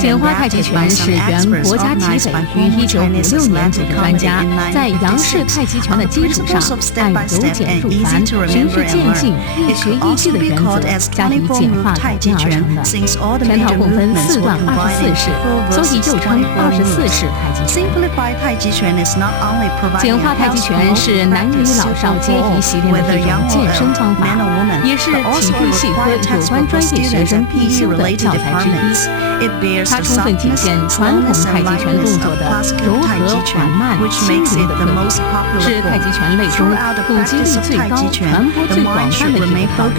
简化太极拳是原国家体委于1956年组织专家在杨氏太极拳的基础上，按由简入繁、循序渐进、易学易记的原则加以简化改进而成的。全套共分4段24式，所以又称24式太极拳。简化太极拳是男女老少皆宜习练的一种健身方法，也是体育系和有关专业学生必修的教材之一。它充分体现传统太极拳动作的柔和、缓慢、轻灵的特点，是太极拳类中普及率最高、传播最广泛的一个套路。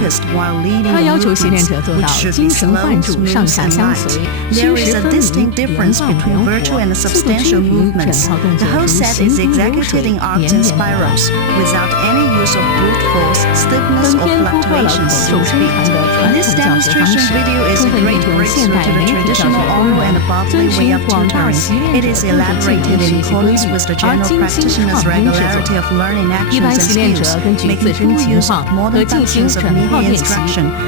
它要求习练者做到精神贯注、上下相随、虚实分明、圆放圆活、速度均匀，整套动作如行云流水、绵绵不断。本片突破了口授声传的传统教学方式，充分运用现代媒体教学功能，遵循广大习练者动作技艺的练习规律，而精心创新制作。一般习练者根据自身情况可进行整套练习，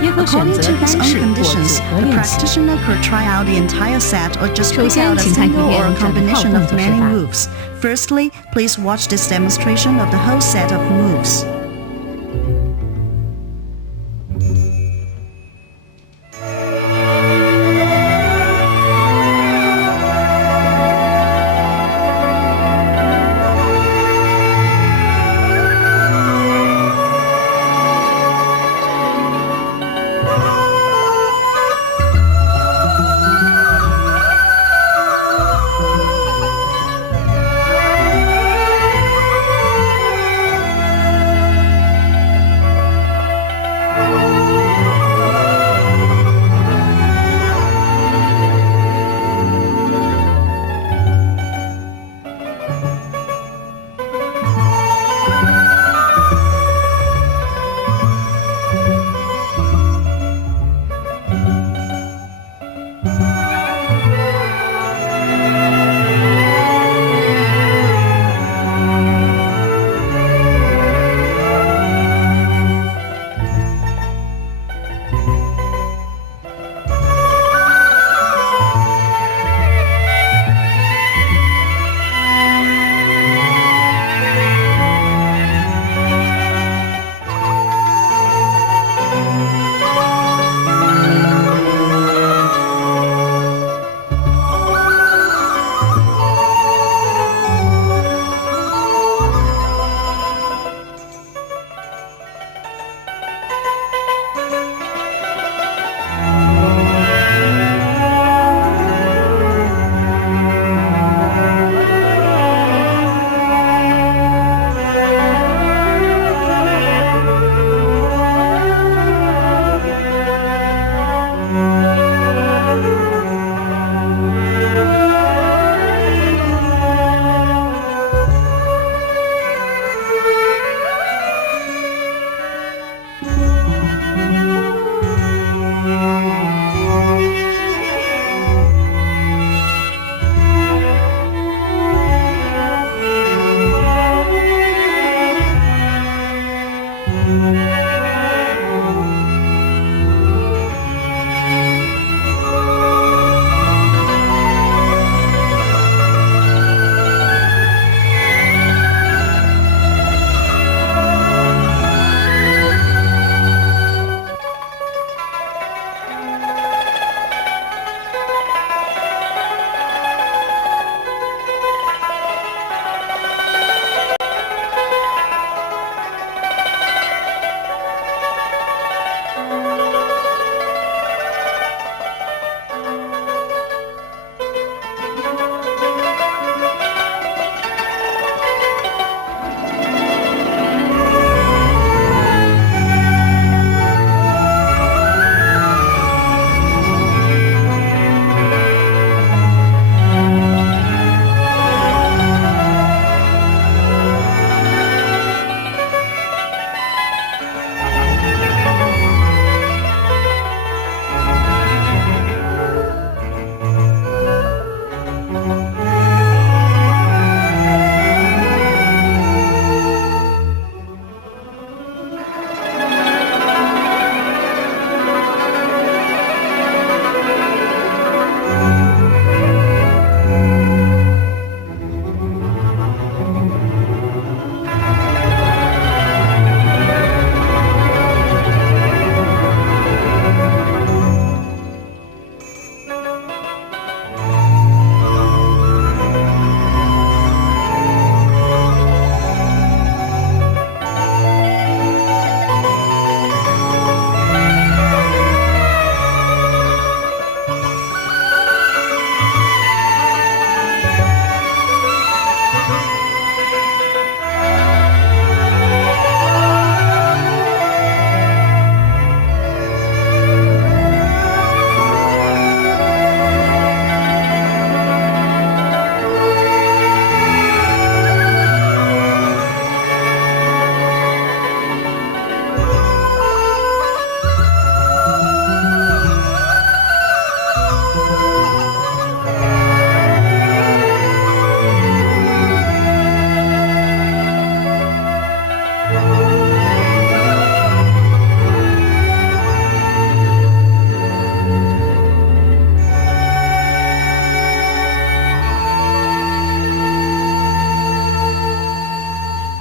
也可选择单式或组合练习。首先，请看一遍整套动作示范。Firstly, please watch this demonstration of the whole set of moves.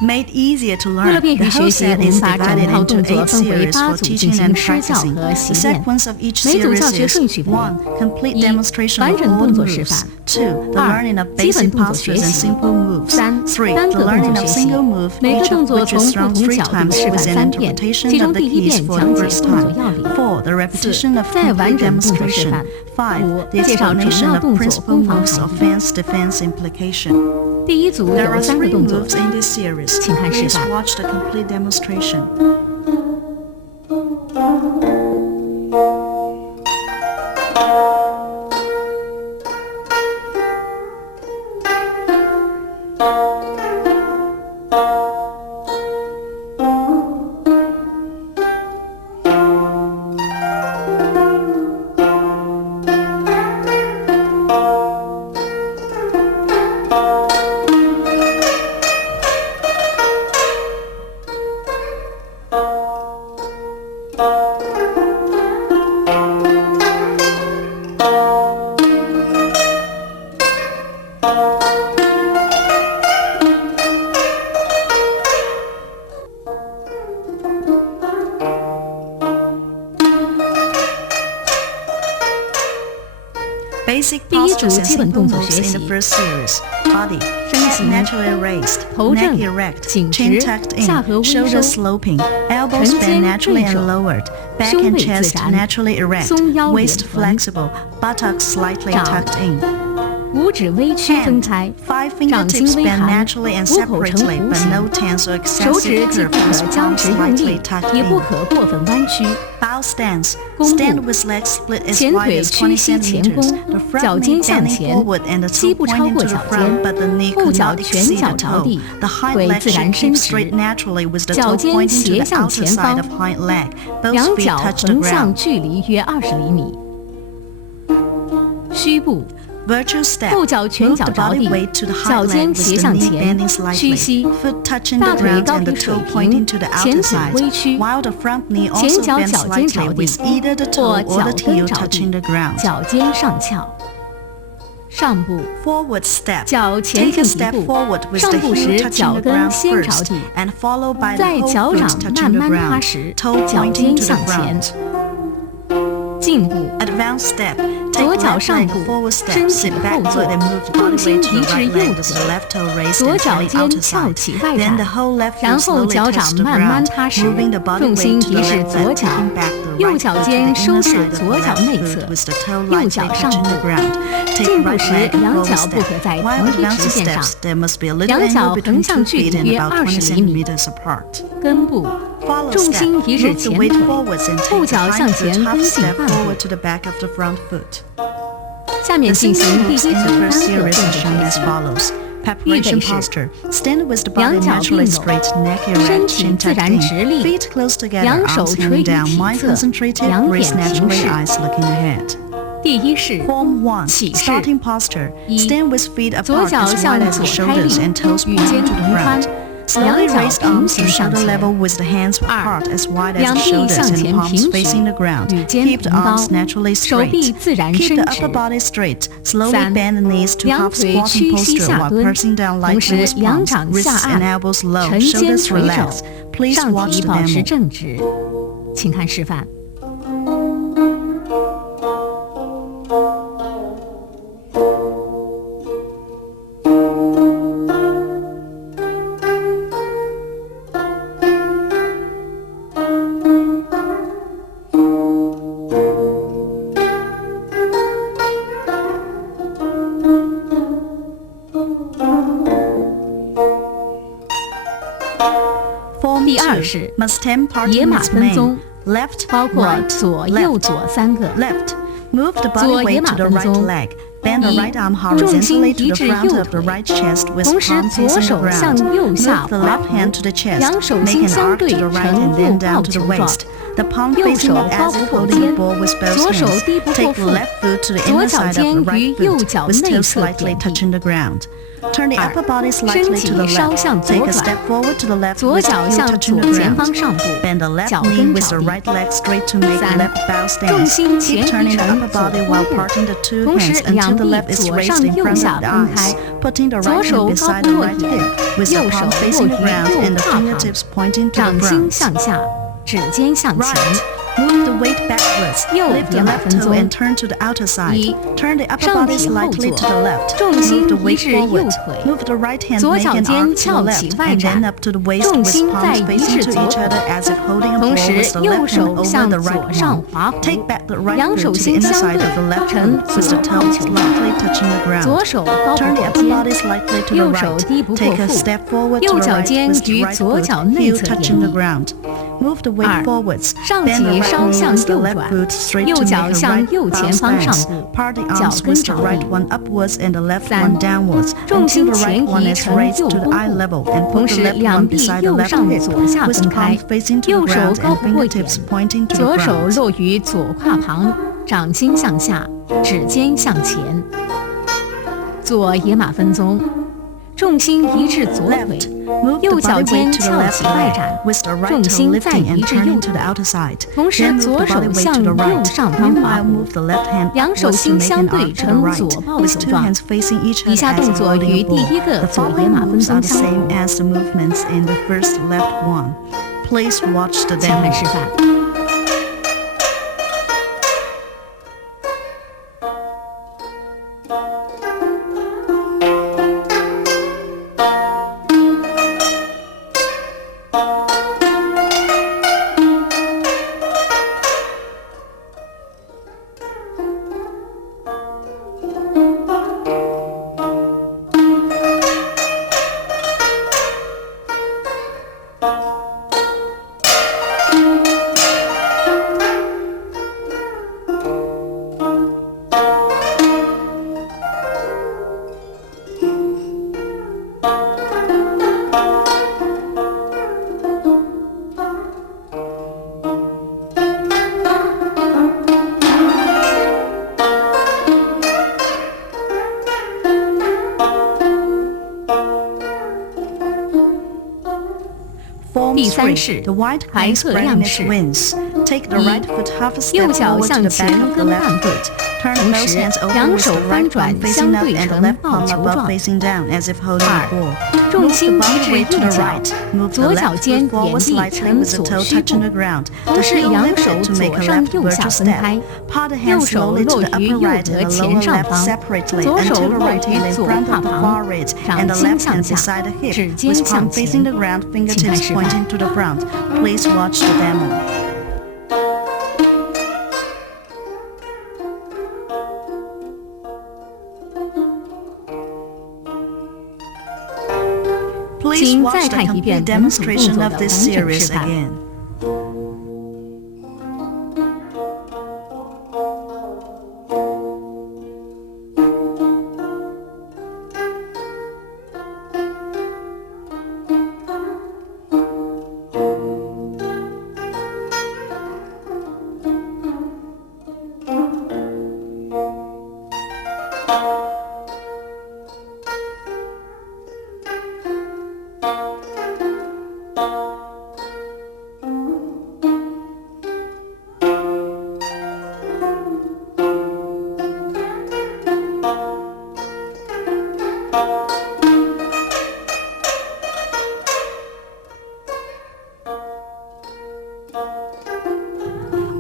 Made easier to 为了 learn, 便 the 于 whole 学习， set 我们 is 把整 divided 套 into 动作 8分为 series 8 for 组进 teaching 行 and 施教 practicing. 和习 The 练。 sequence of each 每组教 series 学 is 顺序为 1. Complete 一 demonstration 完 of 整 all 动作示 moves. 范 2. The 二 learning of 基本 basic 动作学 postures and 习 simple moves. 三 3. 单 The 个动 learning 作 of 学习 single move, 每个 each 动 of 作 which 从 is 不 strung 同 3角度 times 示范 with an 3遍， interpretation 其 of 中 the 第一 keys 遍 for 讲 the 解 first 动作 time. 要领 4. The 4 repetition of 再完 complete 整动作示 demonstration. 范 5. The 5介绍主 explanation 要 of 动作 principal 攻防 moves 含 of 义 fence defense implication. 第一组 There 有 are 3个 3动作 moves in this series. 请看示 Please 范 watch the complete demonstration. Basic 第一组 postures and 基本 simple 动作 moves 学 in 习 the first series. Body, 身 head 形 naturally raised, 头 neck 正 erect, 颈 chin 直 tucked 下颌 in, 微收 shoulders sloping, elbows 沉 bent 肩 naturally 坠肘 and lowered, back 胸 and 背自 chest 然 naturally erect, 松腰 waist 脸臀 flexible, buttocks slightly 掌 tucked in. 五指微曲分 Hand, 开 5掌心 fingertips 微 bend 含 naturally and 虎口成 separately, 弧 but 形 no tense or 手指 excessive 既 curve 不 and 可僵 palms 直用 slightly 力 tucked 也不 in. 可过分弯曲 Bow stance. 弓步 Stand with legs split as 前 wide 腿 as 屈 20膝前 centimeters. 弓 The 脚 front 尖 knee 向 bending 前 forward and the 膝 toe 不超 pointing 过 to the 脚 front, 尖 but the knee 后 could 脚 not 全 exceed 脚 the 着 toe. 地 The hind 腿 leg 自然 should 伸 keep 直 straight naturally with the 脚 toe 尖 pointing to 斜 the 向 outer 前 side 方 of hind leg. Both 两 feet 脚 touch the 横向 ground. 距离约20厘米虚步 Virtual step. 后脚全 Move 脚 the 着 body 地 weight to the 脚 hind 尖 leg 斜 with the 向 knee 前 bending 屈 slightly. 膝 Foot touching 大 the 腿 ground 高 and the 低水 toe 平 pointing to the 前 outer 腿 side. 微曲 While the front knee 前 also 脚 bends 脚尖 slightly 着地 with either the 或 toe or 脚 the 跟 heel 着 touching 地 the ground. 脚尖上翘上步 Forward step. 脚前 Take a 进一 step 步 forward with 上 the 步 heel 时 touching 脚 the 跟 ground 先着 first, 地 and followed by the 在 whole 脚 foot 掌 touching 慢 the 慢踏 ground, 时 toe 脚 pointing 尖 to the 向前 front. 进步 Advanced step. 左 Take 脚 left 上 leg 步 forward 身 step. 体 Sit 后坐 backward and move the 重 body 心 weight to 移 the 至 right 右 leg with 腿 the left toe raised 左 and 脚 turning 尖 outer 翘 side. 起外 Then 展 the whole left 然 foot 后 slowly 脚 touch 掌 the 慢慢 ground, 踏实 moving the body 重 weight 心 to the 移至 left 左 leg, 脚 kicking back the 右 right 脚 foot to 尖 the 收 inner 至 side of the 左脚 left 内 foot 侧 with the toe 右 lightly 脚上 touching 步 the ground. 进 Take 步 right 时 leg 两 forward 脚不 step. 可在 While 同一直 advancing 线上 steps, there must be a little 两脚 angle 横 between 向 two 距离 feet and 约 about 20 20厘米 centimeters apart. 跟步 Follow 重 step. 心移至 Move the 前 weight 腿 forwards and 后 take the 脚 hind 向 foot 前 half 跟进 step 半步 forward to the back of the front foot. 下面 The 进 single 行第一 moves 组 in 单 the 个 first 动 series are 作 shown 学 as 习 follows. 预备 Preparation 式 posture. Stand with the 两 body 脚 naturally 并拢 straight, neck 身 erect, 体 chin 自 tucked 然 in. 直立 Feet close together, 两手 arms 垂 hanging 于 down, 体 mind 侧 concentrated, 两 wrist 眼平 naturally, 视 eyes looking ahead. 第一式 Form 1. 起势 Starting posture. 一 Stand with feet 左 apart 脚 as 向 wide as 左 the 开 shoulders 立 and toes 与 pointing 肩 to 同 the 宽 ground. Slowly 两脚 raise 平 arms to 行向 shoulder 前 level with the hands 二 apart as wide as 两 the 臂 shoulders 向 and 前 palms 平 facing 举 the ground. 与肩 Keep the 同高 arms naturally 手臂 straight. 自然 Keep 伸 the 直 upper body straight. Slowly 三 bend the knees to 两 half 腿 squatting 屈膝 posture 下 while 蹲 pressing down 同 lightly 时 with 两 palms, 掌下 wrists and 按 elbows low, 沉肩 shoulders 垂肘 relaxed. Please 上 watch 体 the 保持 demo. 正直请看示范第二式 Must tend part 野 in 马 its 分鬃 mane. Left, 包括 right, 左右 left, 左三个 left. Move the 左 body 野 weight 马 to the 分 right 鬃 leg. Bend the 一 right arm 重心 horizontally 移 to the 至 front 右 of the 腿 right chest with 同时 palm 左 facing 手 the 向 ground. 右下 Move the 滑 left 扶 hand to the chest. 两手 Make 心 an 相 arc to 对 the right 呈 and 握 then 抱 down to the 球状 waist. The palm 右 facing 手 up 高 as 不 if 过 holding 肩 the ball with both 左手 hands. 低不过 Take the 腹 left foot to the 左 inner 脚 side of 尖 the 与 right 右 foot 脚 with 内 toes 侧 slightly 点地 touching the ground. Turn the 二 upper body 身 slightly 体 to the 稍 left. 向左 Take a 转 step forward to the left 左 with 脚 heel 向 touching 左 the 前 ground. 方上部 Bend the left 脚 knee 跟 with 着 the 地 right leg straight to make 三 left bow 重 stance. 心前 Keep 移 turning the 成 upper 左 body 肱 while 部 parting the two 同时 hands until 两 the 臂 left is 左 raised 上 in 右 front 下 of the 分开 eyes. Putting the 左 right 手 hand 高 beside 不 the 过 right 眼 hip with the 右手 palm 落 facing 于 the ground 右 and the 胯旁 fingertips pointing to 掌 the 心 ground. 向下指尖向前 Right. Move the weight backwards. 右 Lift the 野马 left 分 toe 鬃 and turn to the outer side. 一 Turn the upper 上 body 体后 slightly 坐 to the left. 重 Move 心 the 移 weight 至右 forward. 腿 Move the right hand 左 make 脚 an 尖 arc to 翘 the 起 left 外 and 展 then up to the waist 重 with 心再 palms 移 facing 至 to 左 each 腿 other as if holding a 同 ball 时 with the 右 left 手 hand 向 over the 左 right 上 one. 滑弧 Take back the right 两 foot 手 to the 心 inner 相 side 对 of the left 呈 foot with the 左抛 toes 球 lightly touching the ground. 左手高不 Turn 过 the upper 肩 body slightly to the 右手 right. 低不过 Take a 腹 step forward to 右 the 脚 right 尖 with 与 the right 左 foot, 脚内 heel 侧 touching 点 the 地 ground. Move the weight 二 forwards. 上 Bend the 体 right 稍 knee 向 with the 右 left 转 foot straight 右 to 脚 make a 向 right 右 bow 前方上 stance. 部 Part the 脚 arms 跟 with 着 the right 地 one upwards and the left 三 one downwards 重 until 心 the 前 right one 移 is 成 raised 右 to the 肱 eye 部 level and 同 put the 时 left 两 one 臂 beside the 右 left 上 hip 左下 with 分开 palms facing to 右 the 手 ground 高 and 不过眼 fingertips pointing to the 左手 ground. 落于左胯旁掌心向下指尖向前左野马分鬃重心移至左腿 Left. Move 右 the 脚 body 尖 weight to the 翘 left 起外展 leg with the right 重 toe 心再 lifting 移 and 至右 turning to 腿 the outer side. 同时 Then move 左 the 手 body weight 向 to the 右 right. 上方滑 Meanwhile, 弧 move the left hand 两手 upwards to 心 make 相 an 对 arc to the 呈 right 左抱 with 球 two 状 hands facing each 以 other 下 as 动 if 作 holding 与 a 第一 ball. 个 The 左野 following 马分 moves 鬃 are the 相同 same as the movements in the first left one. Please watch the 请看 demo. 示范第三式 The white 排 hand 侧 spreading 亮 its 式 wings. Take the 一 right foot half a 右 step 脚 forward to 向 the 前 back of the 跟 left 半步 foot. Turn 同 both 时 hands over 两 with 手 the 翻 right 转 palm facing 相 up 对 and the 呈 left 抱 palm 球 above 状 facing down as if holding a 二 ball. 重 Move the 心移 body 至 weight to 右 the 脚 right. Move the 左脚 left 尖 foot forward 点地 slightly 呈 with the 左 toe 虚 touching 步 the ground. 同 The 时 heel 两 lifted 手 to make 左 a 上 left 右下 virtual 分 step. 开 Part the 右 hands 手 slowly 落 to the 于 upper 右 right 额 and the 前 lower 上 left 方 separately 左手 until the 落 right 于 hand in 左 front 胯 of the 旁 forehead 掌 and the 心 left 向 hand 下 beside the hip 指尖 with 向 palm facing 前 the ground, 请看 fingertips 示范 pointing to the ground. Please watch the demo. Please 请 watch 再 the 看一 complete 遍本组动 demonstration 作的 of 完 this 整 series 示范 again.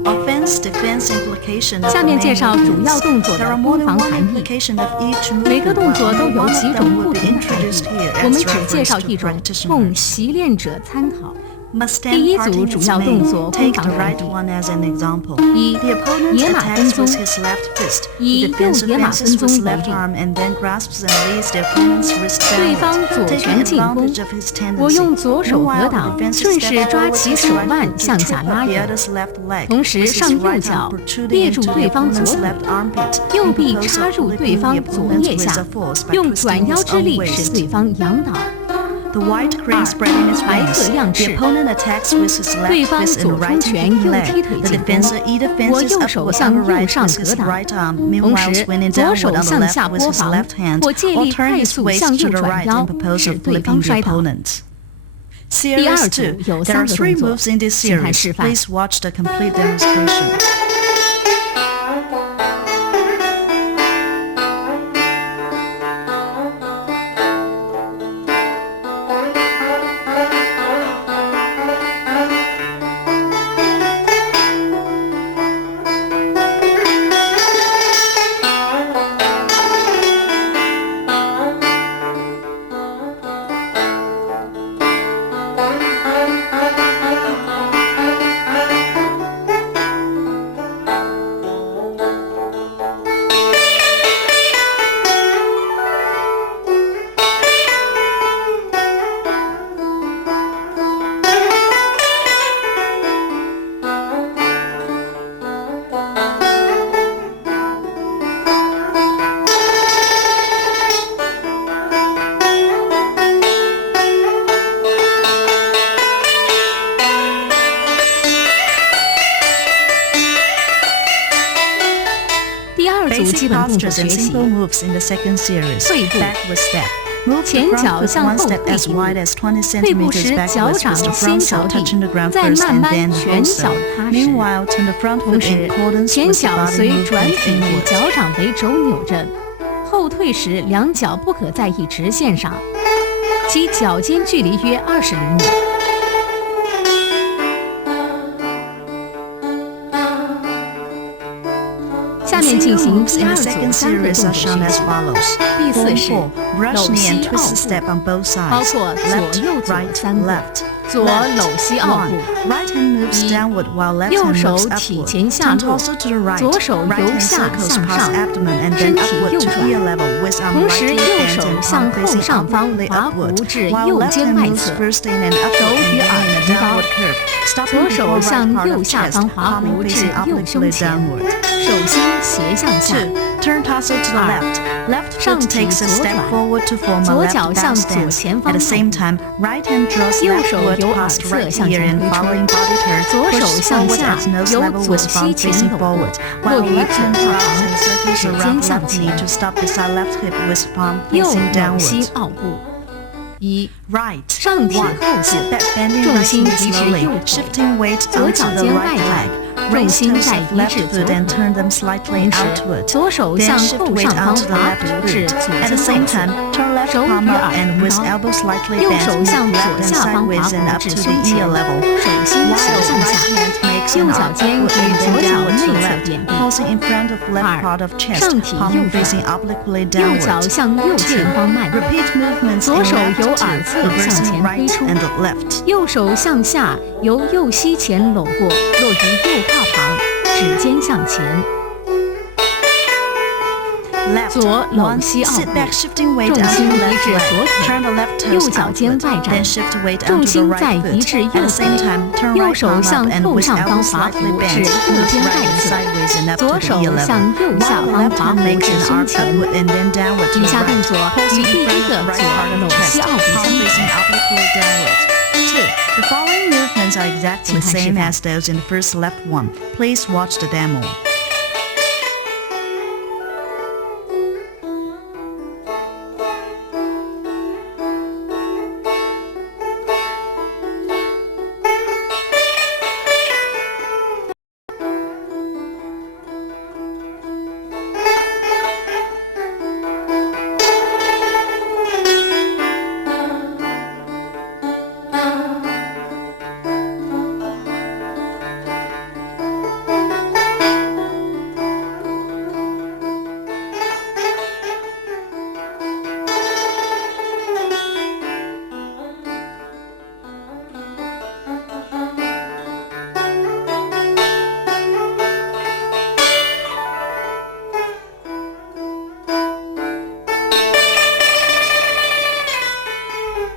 Offense, defense, implication of 下 the 面 main 介绍主要 movements. 动作 There 的 are more 攻 than 防 one 含义 implication of each 每个 movement, 动作 while 都 only 有 one 几 of 种 them 不 will be 同的含义 introduced here 我们 as 只介绍 reference 一 to 种供 practitioners. 习练者参考 Must 第 stand 一组 parting 主 its 要动 main. 作攻 Take 防 the 含 right 义 one as an example. 一 The opponent 野马分 attacks 鬃 with his left fist. 以 The 右 defensive 野马 fences 分 with 鬃为 left 例 arm and then grasps and leads the opponent's wrist 对方 downward, 左 taking 拳进攻 advantage of his 我 tendency. 用左手格 Meanwhile, 挡 the defensive 顺势 step 抓 forward 起 his 手 right 腕 foot to 向下 trip 拉 up the 人 other's left leg, 同时 with his 上右 right 脚 arm protruding 列住 into the 对方左 opponent's 腿 left armpit, 右 in 臂 purpose 插 of 入对 flipping 方 the 左 opponent's 腋下 wrist force by 用 twisting 转腰 his 之 own 力使 waist. 对方仰倒 The white crane spreading its 白 wings. 鹤亮 The 翅， opponent attacks with his 对 left 方 fist 左 and 出 right 拳 hand 右 leg. 踢腿 The 进攻， defender either 我 fences 右手 upward 向 on the 右 right 上 with 格 his 挡， right arm, 同 meanwhile 时 swinging 左 downward 手 on the 向 left 下 with 拨 his 防， left hand, 或借 or 力 turn 快 his 速 waist 向 to 右 the 转 right 腰， in purpose 使 of 对 flipping 方 the 摔倒。 opponent. 第 Series 二组 2. 有 There 3 are 个 3 动作， moves in this 请看 series. 示范。 Please watch the complete demonstration. Basic 基本动作 postures 学 and 习。 simple moves in the second series. 退步 Backward step. Move the 前 front 脚 foot 向 one 后 step 退 as 一步， wide as 20退步 centimeters 时脚 backwards 掌 with the 先 front 着 toe 地， touching the ground 再 first 慢 and 慢 then 全脚 also. 踏实。 Meanwhile, turn the front 同 foot 时 in，accordance 前 with the 脚 body 随转 movement 体以 inward. 脚掌为轴扭着，后退时两脚不可在一直线上，其脚尖距离约20厘米。下面进行 Moves 第 in 二 the 组 second 3个 series 动 are 作 shown 学 as 习。 follows. 第4 Form 是 4. Brush 搂 knee 膝 and 奥 twist 步， step on both 包 sides. 括左 Left, 右左 right, 3个。 left. 左搂膝奥 1. 步， Right hand moves 一 downward while left 右 hand 手 moves 体 upward. 前下 Turn 落， torso to the right. 左手 Right 由 hand 下 circles 向 past 上， abdomen and 身 then 体 upward 右 to 转。 ear level with arm 同时 lightly 右 bent 手 and 向 palm 后 facing 上方 obliquely 划弧 upward, 至 while 右 left 肩 hand 外 moves 侧， first in an upward 手 and 与 then 耳 in a 同高。 downward curve, stopping 左 before 手 right 向 part 右 of 下 chest, 方划 palming 弧至 facing 右胸 obliquely 前， downward. 手心斜向下。 2. Turn torso to the R. left. Left 上 foot 体 takes a 左 step 转， forward to form a 左 left 脚 bow 向左 stance. 前方 At the 迈 same 步， time, right hand draws 右 left 手 foot 由耳 past 侧 right 向 ear 前 and 推出， following body turn, 左手 pushes 向 forward 下 at nose 由 level 左 with 膝 palm 前 facing 搂 forward, 过， while 落于 left 左 hand 胯 drops 旁， and circles 指 around 尖向 left knee 前， to stop beside left hip with palm 右 facing 搂膝 downward. 奥步。1. Right. 上体 1. 后坐， Sit back bending 重 right 心 knee 移至 slowly, 右腿， shifting weight 左 onto 脚 the 尖 right 外展， leg. 重 Raise 心 toes 在 of 移 left 至左 foot 腿， and turn them slightly 同时 outward. 左手 Then 向 shift 后 weight 上方 onto the 划 left 弧至 foot. 左 At the 肩 same 外侧， time, turn left 手与 palm up 耳 and 同 with 高， elbow slightly 右 bent, 手 move 向 left 左 and 下方划 sideways and 弧 up 至 to 胸 the ear 前， level. 手心斜 While 向 right 下， hand makes 右 an 脚 arc 尖 upward 与 and 左 then 脚 downward 内 to 侧 left, 点地。 pulsing in front of left 2. part of chest, 上体 palm 右转， facing obliquely 右脚 downward. 向右前方迈步， Repeat movements 左 in 手 left 由 to 耳侧向 reversing 前推 right 出， and left. 右手向下由右膝前搂过，落于右胯旁，指尖向前。 Left. 左搂 1. 膝奥 Sit 步， back, shifting weight 重 onto 心 the 移 left 至左 leg. 腿， Turn the left 右 toes 脚尖 outward. 外展， Then shift weight 重 onto the 心在 right 移 foot. 至 At 右 the 腿 same time, turn 右 right 手 palm 向 up and 后 with 上方 elbow 划 slightly 弧 bent, 至右 move 肩 right 外 hand 侧， sideways and up 左 to the 手 ear 向 level. 右下 While the 方 left 划 hand 弧 makes 至 an 胸 arc 前。 upward and then downward to 以 the 下动 right, 作与 pulsing 第 in 一 front 个 of right 左 part of 搂 chest, 膝奥步 palm 相比， facing obliquely downward. 2. The following movements are exactly the 请看示 same 范。 as those in the first left one. Please watch the demo.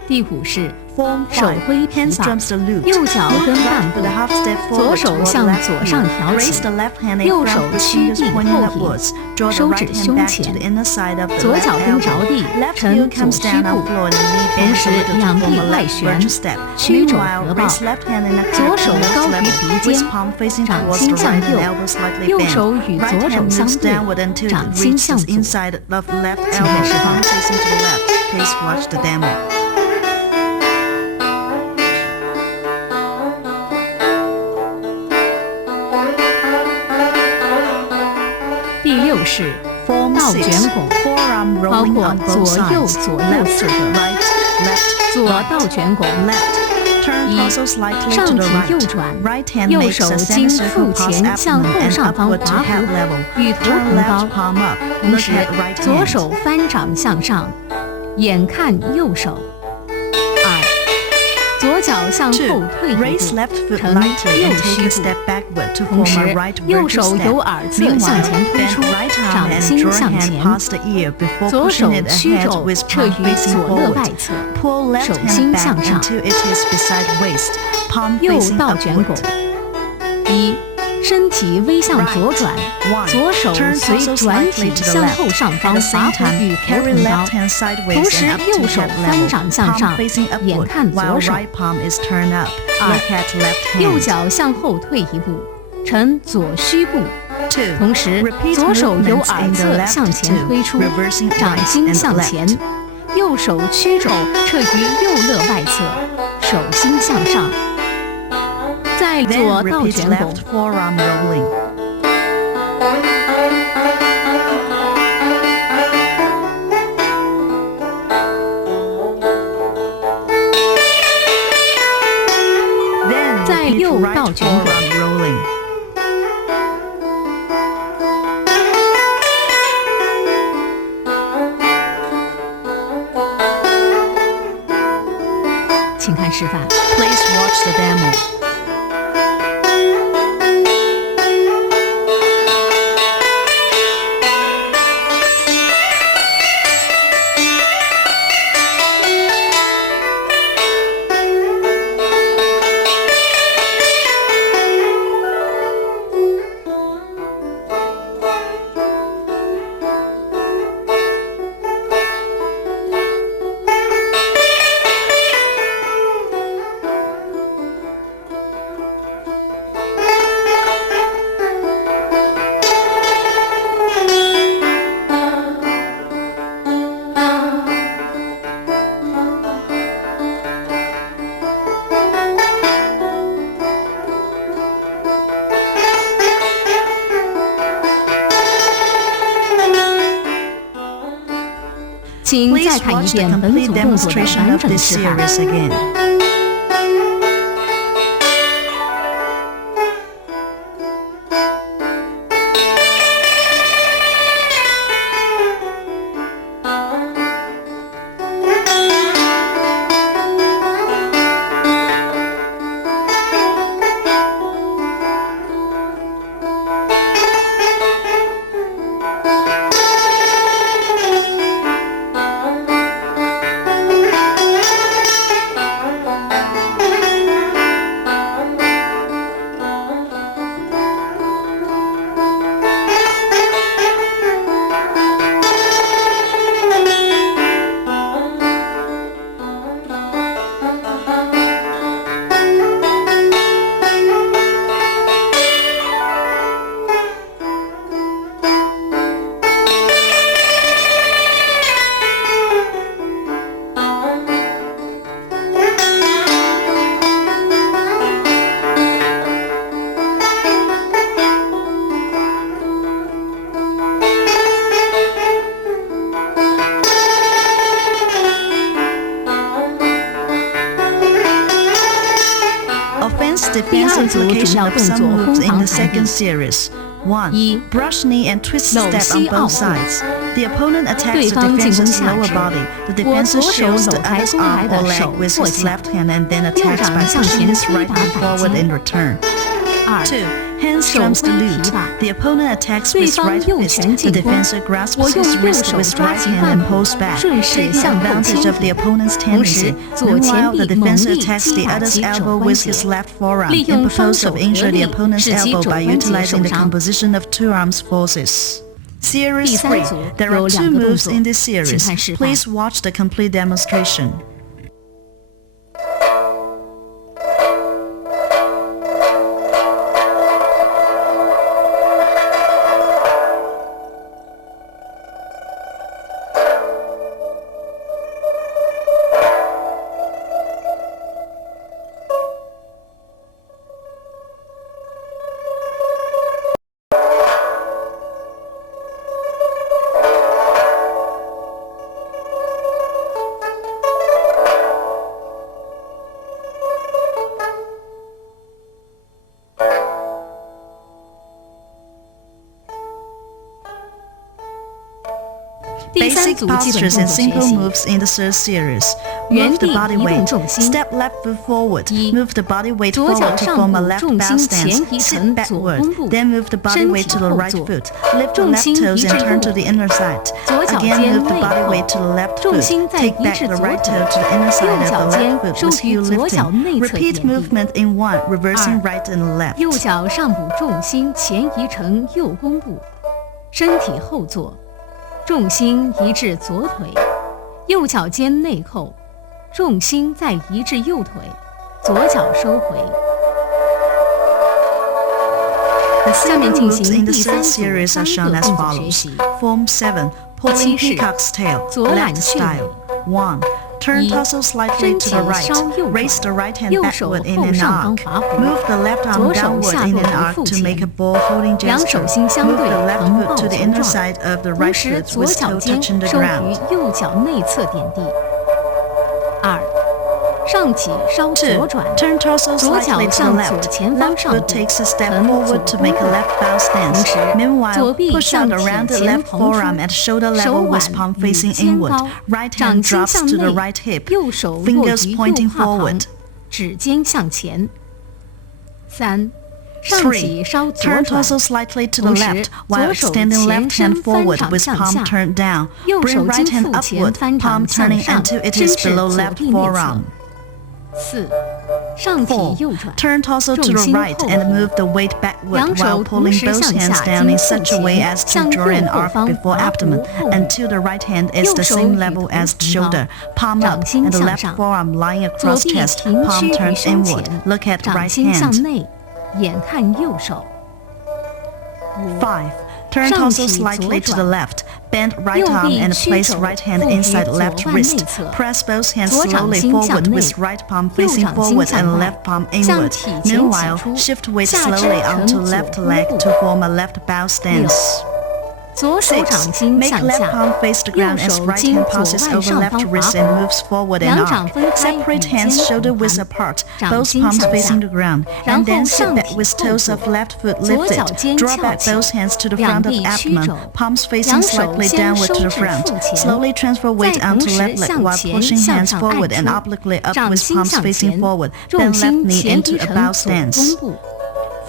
第5式 Form 手 5. 挥琵 Hands 琶 drums the lute. 右脚 Move 跟 right 半 with 步 a half step 左 forward 手 toward the 向 left 左 knee. 上挑 Raise 起 the left hand in 右 front 手 with 屈 fingers 臂 pointing 后 upwards. 引 Draw the 手 right 指 hand 胸 back to 前 the inner side of the 左 left 脚跟着 elbow. 地 Left 呈 heel 左 comes 虚 down 步 on floor and the knee 同 bends 时 a little 两 to 臂 form a 外 left 旋 virtual step. 屈肘 Meanwhile, 合抱 raise left hand in a 左 curve 手 to 高 nose 于 level, 鼻 with 尖 palm facing 掌 towards 心 the 向 right 右 and elbow slightly 右 bent. 手与 Right 左手 hand 相 moves 对 downward until 掌 it 心向 reaches 左 inside of left 请看 elbow, 示范 palm facing to the left. Please watch the demo.第6式 Form 倒 6. 卷拱 Forearm 包 rolling 括 on 左 both 右 sides. 左右 Left, 4个 right, left, 左 right, 倒卷拱 left. Turn 一 torso slightly 上 to 体 the 右 right. 转 Right hand 右 makes 手 a 经 semicircle 腹 past 前向 abdomen 后 and 上方 upward to 滑 head 弧 level. 与头 Turn 同高 left palm up. 同 Look 时 at right 左 hand. 手翻掌向上眼看右手2左脚向 2. 后退一 Raise 步 left foot 呈 lightly 右 and take 虚 a 步 step backward to 同 form 时 a right 右 virtual 手由 step. 耳侧向 Meanwhile, 前推 bend 出 right arm 掌 and 心 draw 向 hand 前 past the ear before 左 pushing 手 it 屈 ahead 肘 with 撤 palm 于 facing 左肋 forward. 外侧 Pull left 手 hand 心 back 向上 until it is beside waist. Palm 右 facing 倒卷拱 upward. 1身体微向左转 One. 左手 Turn 随 torso 转 slightly 体 to the 向后 left. 上 At 方 the 滑 same 弧 time, 与头 carry 同高 left hand sideways 同时 and up 右 to 手 head 翻 level. 掌向 Palm 上 facing 眼 upward, 看 while 左手 right palm is turned up. 2 Look at left 右 hand. 脚向后退一步呈左虚步 2. 同时 Repeat 左手由 movements 耳 in the 侧 left 向前 two, 推出 reversing 掌 right 心 and 向 left. 前右手屈肘撤于右肋外侧手心向上在 Then 左倒 repeat 卷拱 left forearm rolling. Then 在 repeat 右 right 倒卷拱 forearm rolling. "请看示范 Please watch the demo.请 Please 再看一 watch the 遍本 complete 组动作的 demonstration 完 of 整 this 示范 series again. Offense-defense implication of some moves in the second series. 1. Brush knee and twist step on both sides. The opponent attacks the defense's lower body. The defender shields the other's arm or leg with his left hand and then attacks by pushing his right hand forward in return. 2. Hands 手 drums the 挥 lute. 琵琶， The opponent attacks 对 with 方 right 右 fist. 拳 The 进攻， defender grasps 我 his 用右 wrist 手 with 抓 right 其 hand 腕 and 部， pulls back, 顺势 taking 向后 advantage 倾 of the 斜。 opponent's 同时 tendency. 左前 Meanwhile, the 臂猛 defender 力 attacks 击 the 打 other's 其手 elbow 关 with 节， his left forearm 利 in 用双 purpose 手 of 合 injure the 力 opponent's 使其 elbow 肘 by 关节 utilizing 受 the 伤。 composition of two arms forces. Series 第三 3. 组 There 有 are 两 two 个动 moves 作， in this 请 series. 看示范。 Please watch the complete demonstration. Basic 组基本 postures 动 and 作学 simple 习。 moves in the third series. 原 Move the 地 body 移动 weight. 重心。 Step left foot forward. 一 Move the body weight 左脚 forward to 上 form 部 a left 重 bow 心前 stance. 移 Sit 成左 backward. 弓部， Then move the body 身 weight 体 to the 后 right 坐， foot. Lift the 重 left 心 toes 移至 and 右 turn to the 腿， inner side. 左脚 Again, 尖 move the 内 body 扣， weight to the left 重 foot. 心在 Take 移 back 至 the 左 right 腿， toe to the inner 右 side of 脚 the 尖 left foot 收 with 于 heel 左脚 lifting. 内侧 Repeat 点地。 movement in 1, reversing 二 right and left. 右脚上部重心前移成右弓部，身体后坐，重心移至左腿，右脚尖内扣，重心再移至右腿，左脚收回。 The 下面 simple 进 moves 行 in the 第三 third 组 series 单 are shown 个 as 动作学 follows. 习。 Form 7. Pulling 第七式 peacock's tail. 左揽 Left 雀尾。 style. 1. Turn 一 torso slightly 身 to 体 the right. 稍右 Raise the 转， right hand 右手 backward in 后 an 上方 arc. 滑弧， Move the left 左 arm 手 downward 下 in 落 an 于 arc 腹 to make a 前， ball holding 两 gesture. 手心相 Move 对， the left 横 foot 抱 to the 球 inner 状， side of the 同 right 时 foot 左 with 脚 toe 尖 touching the 收于 ground. 右脚内侧点地。二，上体稍 2. 左转， Turn torso 左脚 slightly to 向 the 左 left. 前方 Left 上 foot 步， takes a step 横左 forward to 弓 make a 步。 left bow 同 stance. 时， Meanwhile, 左臂 push 向 out 体 around the 前 left 蓬出， forearm at shoulder 手 level 腕 with palm 与 facing 肩 inward. 高， Right 掌 hand 心 drops 向 to the 内， right hip. 右手落 Fingers 于右 pointing 胯旁 forward.，指尖向前。三，上 3. 体稍左 Turn 转， torso slightly to the 同时 left while 左手 extending 前 left 伸 hand 翻 forward 掌 with 向 palm 下， turned down. 右 Bring 手 right 经 hand 腹前 upward, 翻 palm 掌向 turning 上， until it 伸 is 至 below 左 left 臂内侧。 forearm. 四，上体 4. 右转， Turn torso to 重 the 心 right 后 and 移， move the weight backward 两 while 手同 pulling 时 both 向 hands 下， down 经 in 腹 such a way 前 as to 向 draw 右 an 后 arc 方 before 滑 abdomen 弧后移， until the right hand is 右 the 手 same 与 level 头 as 同 shoulder, 高， palm 掌 up, 心 and the 向 left 上， forearm lying 左 across 臂 chest, 平 palm 屈于 turned 胸 inward. 前， Look at 掌 right 心向 hand. 内，眼看右手。五， 5. Turn 上 torso 体 slightly 左 to the 转， left. Bend right 右 arm 臂 and 屈 place 肘 right hand 负于 inside 左 left 腕内 wrist. 侧， Press both hands 左掌 slowly 心向 forward 内， with right palm 右 facing 掌心 forward 向 and 外， left palm 向 inward. 体前挤 Meanwhile, 出， shift weight 下肢 slowly 呈 onto 左 left 弓 leg 部。 to form a left bow stance. 左手 6. 掌心 Make 向 left 下， palm face the 右 ground as 手 right 经 hand 左 passes 腕 over 上 left 方滑 wrist and 弧， moves forward and 两掌 arc. 分开与 Separate 肩 hands shoulder 同 width 盘， apart, 掌 both 心 palms 向 facing 下， the ground, 然 and 后 then sit 上 back 体 with 后 toes 坐， of left foot 左 lifted. 脚尖 Draw 翘 back 起， both hands to the 两 front of 臂屈 abdomen, 肘， palms facing 两手 slightly 先 downward 收 to the 至 front. 腹前， Slowly transfer 在 weight 同 onto 时 left leg 向 while 前 pushing 向 hands 上 forward 按 and 出， obliquely up 掌 with 心 palms 向 facing 前， forward. 重 Bend left 心 knee 前 into 移 a 成 bow 左 stance. 弓部。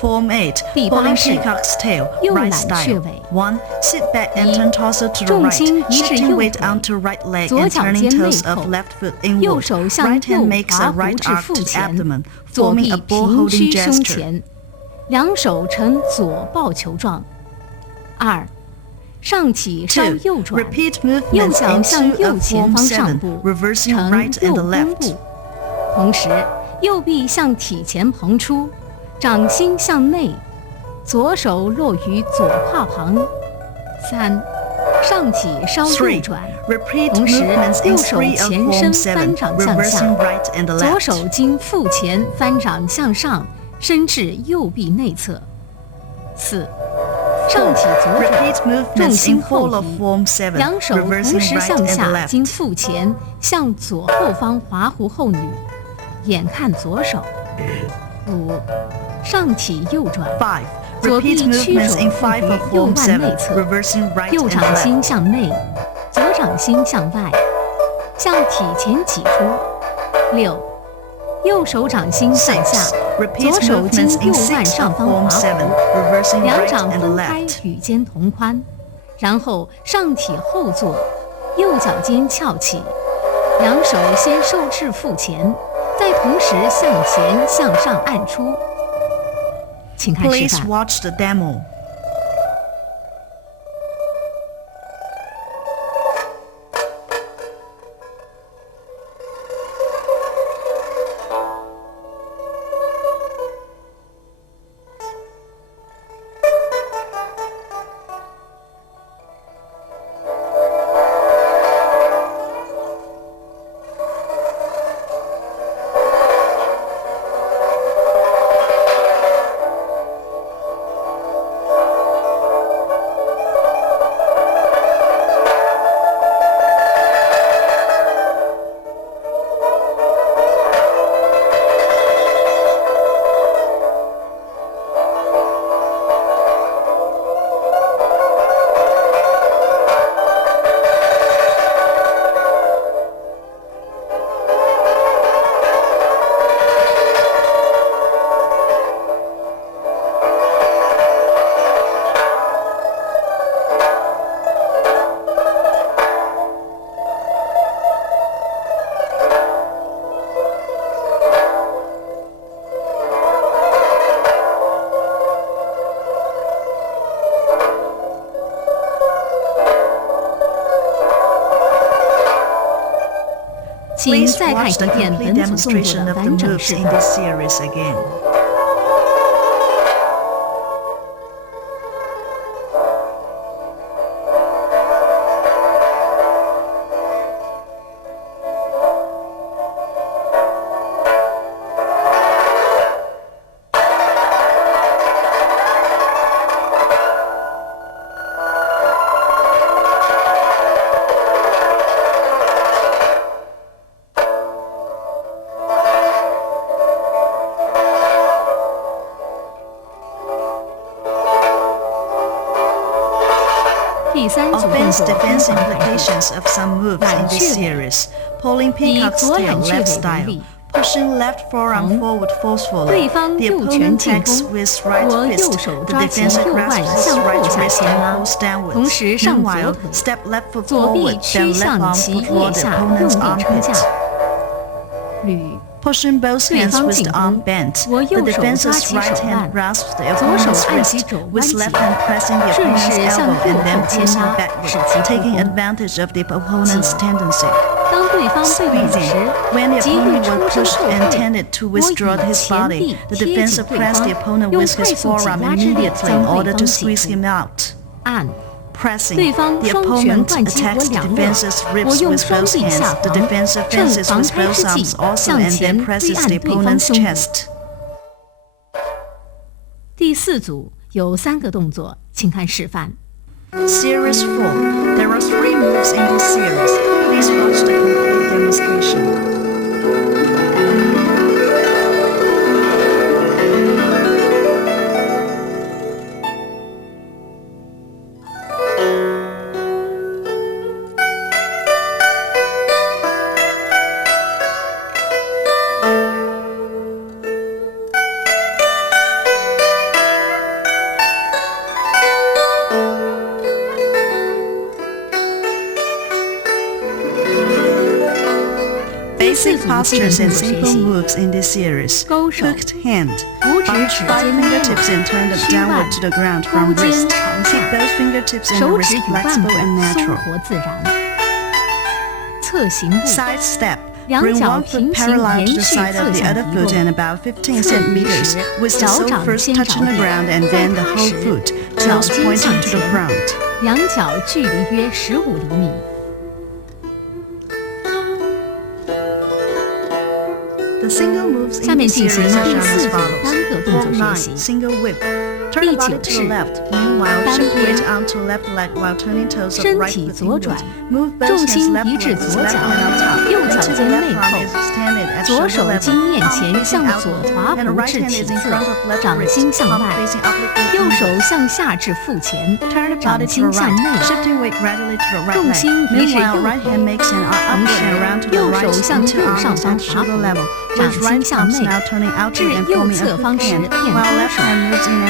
Form 8. 第 Pulling 八式 peacock's tail. 右 Right 揽雀 style. 尾。 1. Sit back and 一 turn torso to the 重 right, 心移至 shifting 右 weight 腿， onto right leg 左 and 脚 turning 尖内 toes of 扣， left foot 右 inward. 手向 Right 右 hand makes 滑 a 弧 right 至 arc 腹 to the 前， abdomen, 左 forming 臂 a ball 平 holding 屈胸 gesture. 前，两手呈左抱球状。二，上体稍 2. 右转， Repeat 右 movements 脚向 in 2右 of 前 Form 方上 7, 步， reversing 呈 right and 右 the 弓 left. 步。同时，右臂向体前蓬出，掌心向内，左手落于左胯旁。三，上体稍右 3. 转， Repeat 同时 movements 右 in 手 3 of 前 Form 伸翻 7, 掌向 reversing 下， right and the 左 left. 手经腹前翻掌向上，伸至右臂内侧。四，上体左转， Repeat 重 movements 心 in 后 4 of 移， Form 7, 两手同 reversing 时 right 向 and the 下， left. 经腹前向左后方滑弧后捋，眼看左手。五，上体右转， 5. 左臂 Repeat 屈 movements 肘 in 负5于 of 右 Form 腕内 7, 侧， reversing right 右 and 掌 left. 心向内，左掌心向外，向体前挤出。六，右手掌心向下， Repeat 左手经 movements 右 in 腕 6 上 of 方 form 划 7, 弧， reversing 两 right 掌 and 分开 left. 与肩同宽，然后上体后坐，右脚尖翘起，两手先收至腹前，再同时向前向上按出。请看示 Please 范。 watch the demo.请 Please 再看 watch 一 the 遍 complete 本组动作 demonstration 的 of the 完整 moves 示 in 范。 this series again. Offense defense implications of some moves in this series. Pulling peacock tail left style. Pushing left forearm forward forcefully. The opponent attacks with right fist. The defensive grasps his right wrist and pulls downwards. Meanwhile, step left foot forward, then left arm put toward the opponent's armpit. Pushing both hands with the arm bent. The defense's right hand grasps the opponent's wrist, with left hand pressing the opponent's elbow and then pulling backward, taking advantage of the opponent's tendency. 当对方被捕时， When the 即会 opponent 抽 will 身 push 后 and 退， tended to 我以 withdraw his 前 body, 臂 the 贴紧 defense 对 pressed 方 the，opponent 用 with 快 his 速挤 forearm 压之力 immediately 将 in 对 order 方 to 挤 squeeze 退。 him out. 按 Pressing, 对方 the 双拳 opponent 贯击我 attacks the 两肋， defense's 我 ribs 用 with 双 both 臂 hands. 下 The 防， defense 趁 fences 防 with 开 both 之际 arms also 向 and 前 then 推 presses 按 the 对方 opponent's 胸部。 chest. 第四组有3个动作，请看示范。 Series 4. There are 3 moves in this series. Please watch the complete demonstration. Basic postures and simple moves in this series. Hooked hand. Bunch 5 fingertips and turn them downward to the ground from wrist. Keep both fingertips and the 手 wrist 指与腕 flexible 部 and 松 natural. 活自然。侧行步， Side step. 两 Bring 脚 one 平 foot 行 parallel 延 to the 续 side of 侧 the 向 other 移 foot 动。 and about 15侧移 centimeters, 时， with the 脚 sole 掌 first 先 touching 着 the 地， ground and 在 then the 踏 whole 时， foot, 脚 toes 尖 pointing 向 to the 前， ground. 两脚距离约15厘米。 The single moves 下 in 面 this 进行 series are 第 shown 4 组 as follows. 单个动 Form 作 9, 学习。 single whip. Turn the 第 body 9 to 式 the left. Meanwhile, 单 shift 边 weight onto left leg while turning toes of 身 right 体 foot 左转 inward. Move both 重 hands 心 left 移至 with 左 left 脚 hand on top. 右脚 Until the 尖 left 内 arm 扣 is extended 左手经面前向左滑扶至体侧，掌心向外；右手向下至腹前，掌心向内。重心移至右腿，同时右手向右上方滑扶，掌心向内至右侧方时变左手，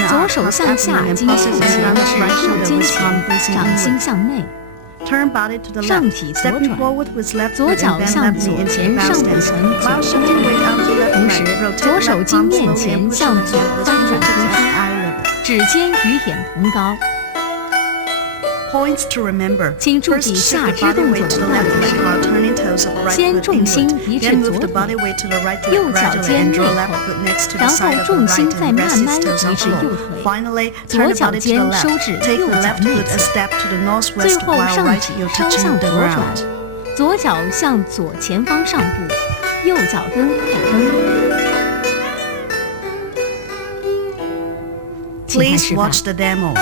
左手向下经腹前至右肩前，掌心向内。上体左转，左脚向左前上步成左弓，同时左手经面前向左翻转突出，指尖与眼同高。请注意下肢动作的段落时，先重心移至左腿，右脚尖内扣，然后重心再慢慢移至右腿，左脚尖收至右脚内侧，最后上体稍向左转，左脚向左前方上步，右脚跟后蹬。Please watch the demo.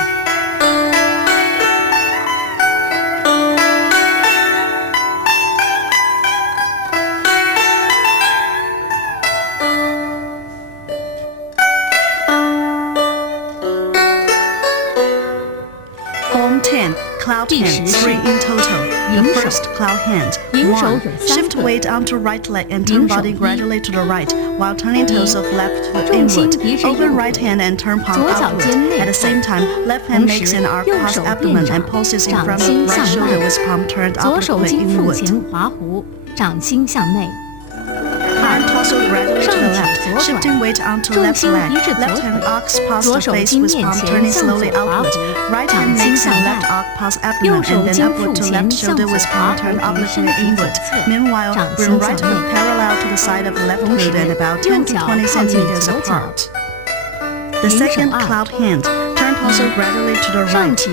Cloud hand, 3 in total. The first cloud hand. 1. Shift weight onto right leg and turn body gradually to the right, while turning toes of left foot inward. Open right hand and turn palm outward. At the same time, left hand makes an arc past abdomen and poses in front of right shoulder with palm turned upwardly inward. 掌心向内。 Turn torso gradually to the left, shifting weight onto left leg. Left hand arcs past the face with palm turning slowly outward. Right hand makes a left arc past abdomen and then upward to left shoulder with palm turned obliquely inward. Meanwhile, bring right foot parallel to the side of left glute and about 10 to 20 centimeters apart. The second cloud hand. Turn torso gradually to the right.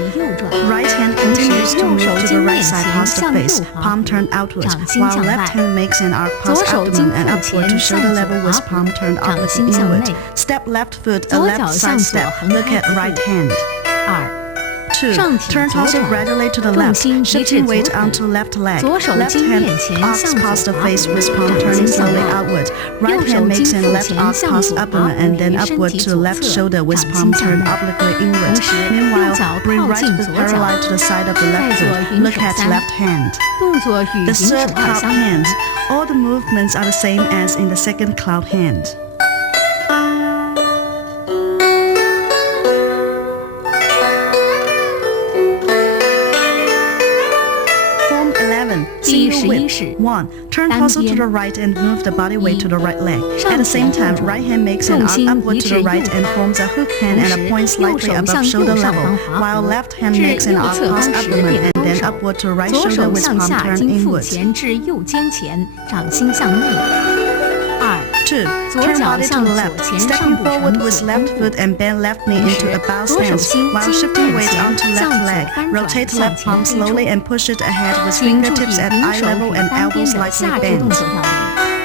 Right hand continues to move to the right side past the face, palm turned outward, while left hand makes an arc past abdomen and upward to shoulder level with palm turned obliquely inward. Step left foot, a left side step, look at right hand. 2. Turn torso gradually to the left, shifting weight onto left leg. Left hand arcs past the face with palm turning slowly outward. Right hand makes an left arc past abdomen and then upward to left shoulder with palm turned obliquely inward. Meanwhile, bring right foot parallel to the side of the left foot. Look at left hand. The third cloud hand. All the movements are the same as in the second cloud hand. Width. 1. Turn torso to the right and move the body weight to the right leg. At the same time, right hand makes an arc upward to the right and forms a hook hand and a point slightly above shoulder level, while left hand makes an arc past abdomen and then upward to right shoulder with palm turned inward. 2. Turn body to the left, stepping forward with left foot and bend left knee into a bow stance, while shifting weight onto left leg. Rotate left palm slowly and push it ahead with fingertips at eye level and elbows slightly bent.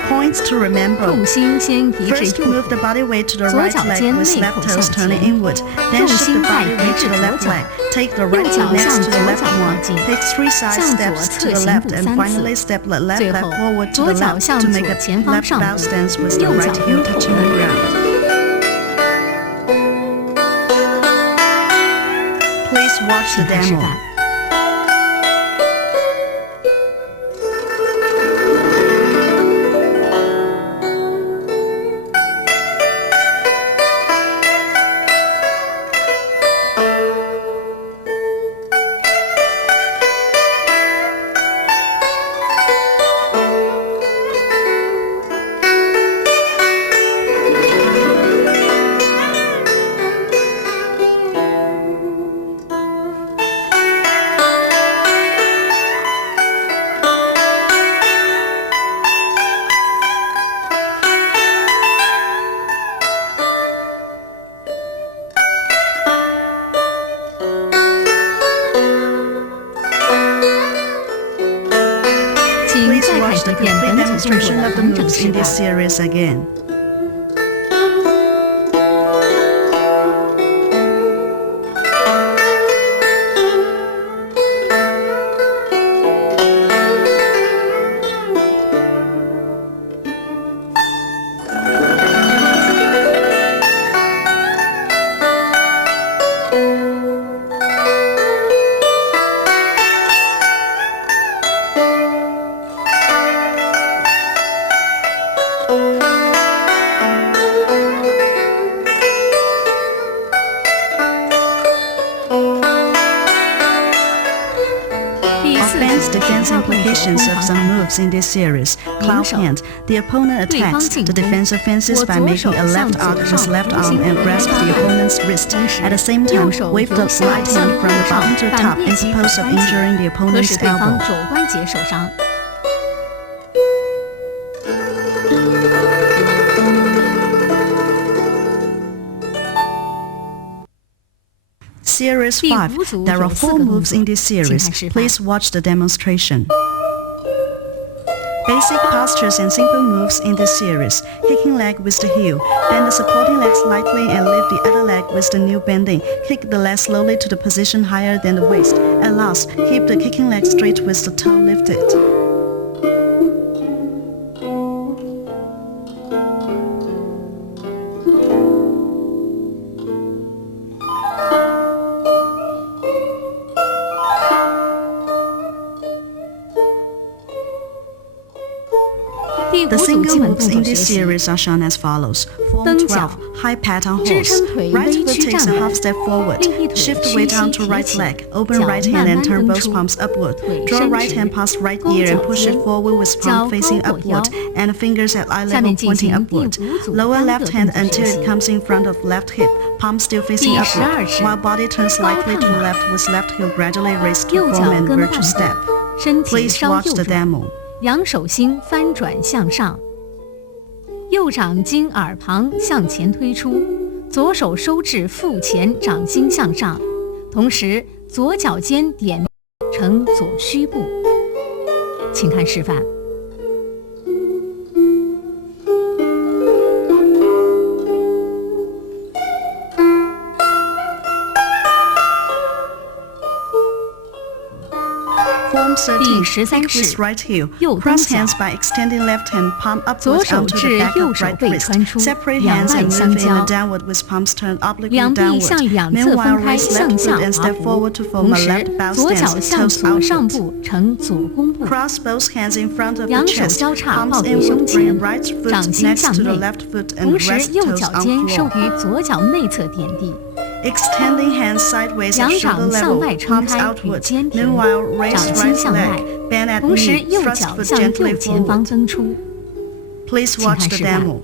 Points to remember. First, move the body weight to the right leg with left toes turning inward. Then shift the body weight to the left leg. Take the right foot next to the left one. Take 3 side steps to the left and finally step the left leg forward to the left to make a left bow stance with the right heel touching the ground. Please watch the demo. The complete demonstration of the moves in this series again. Offense defense implications of some moves in this series. Cloud hand. The opponent attacks the defensive fences by making a left arc with left arm and grasp the opponent's wrist. At the same time, wave the right hand from the bottom to top in purpose of injuring the 可 opponent's 使对方 elbow. 肘关节受伤。 Series 5. There are 4 moves in this series. Please watch the demonstration. Basic postures and simple moves in this series. Kicking leg with the heel. Bend the supporting leg slightly and lift the other leg with the new bending. Kick the leg slowly to the position higher than the waist. At last, keep the kicking leg straight with the toe lifted. The single moves in this series are shown as follows. Form 12. High pat on horse. Right foot takes a half step forward. Shift weight onto right leg. Open right hand and turn both palms upward. Draw right hand past right ear and push it forward with palm facing upward and fingers at eye level pointing upward. Lower left hand until it comes in front of left hip, palm still facing upward, while body turns slightly to the left with left heel gradually raised to form an virtual step. Please watch the demo. 两手心翻转向上，右掌经耳旁向前推出，左手收至腹前，掌心向上，同时左脚尖点成左虚部。请看示范。Form 13. 第13 Kick 式 with right heel. 右蹬 Cross 脚 hands by extending left hand palm 左 upwards 手 onto 至 the back 右 of 手 right 背 wrist. 穿出， Separate 两 hands 腕 and 相 move in 交 a， downward with palms turned obliquely 两臂向 downward. 两侧 Meanwhile, 分开， raise 向 left 下 foot and 滑 step 伏， forward to form 同 a 时 left bow 左脚 stance, 向 toes 左上 outward. 部呈左弓步， Cross both hands in front of the 两手 chest. 交叉 Palms 抱于胸 inward, 前 bring right foot 掌心 next 向 to the 内， left foot and 同时 rest 右 toes 脚 on 尖收 floor. 于左脚内侧点地， Extending hands sideways at 两 shoulder 掌向 level, 外撑 palms 开，与 outward. 肩平， Meanwhile, raise 掌心 right 向外， leg, bend at 同时 knee, 右 thrust 脚 foot 向右 gently 前方 forward. 蹬出。 Please 请 watch 看 the 示范。 demo.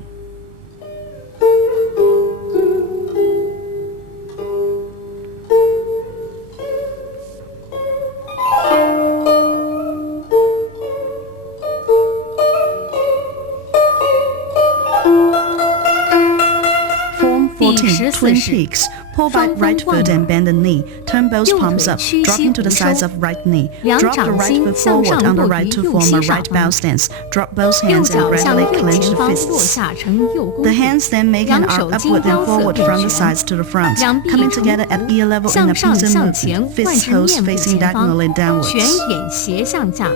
Form 14. Twin peaks. Pull back right foot and bend the knee. Turn both palms up, dropping to the sides of right knee. Drop the right foot forward on the right to form a right bow stance. Drop both 右 hands and 脚向 gradually 右 clench 前 the 方落 fists. 下成右弓 The 步， hands then make an 两手 arc 经 upward 腰 and 侧 forward 对 from the 拳， sides to the front, 两臂 coming 出， together at ear level in a 向上 pincer 向 movement. 前，换 Fists 成 toes 面部 facing 前方， diagonally 拳 downwards. 眼斜向下。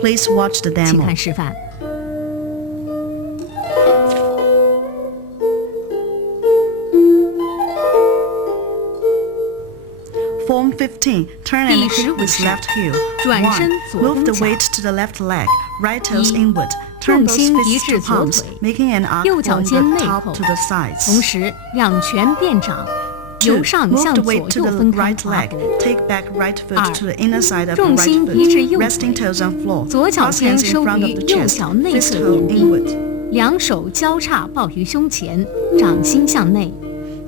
Please watch the 请 demo. 看示范。 Form 15. Turn and 第 kick 15 with 式 left heel. 转身 1. 左 Move 蹬 the 脚， weight to the left leg. Right toes 一 inward. Turn 重 both 心移 fists 至 to 左 palms, 腿， making an arc 右脚 from 尖 the 内 top 扣， to the sides. 同时两拳变掌，由 2. 上 Move 向 the 左 weight to 右 the 分开 right 滑 leg. 伏， Take back right foot 2. to the inner side of the 重 right 心 foot. 移至右 Resting 腿， toes on floor. 左脚 Cross 尖 hands in 收 front 于 of the 右 chest. 脚内 Fist 侧 toe 点地， inward. 两手交叉抱于胸前，掌心向内。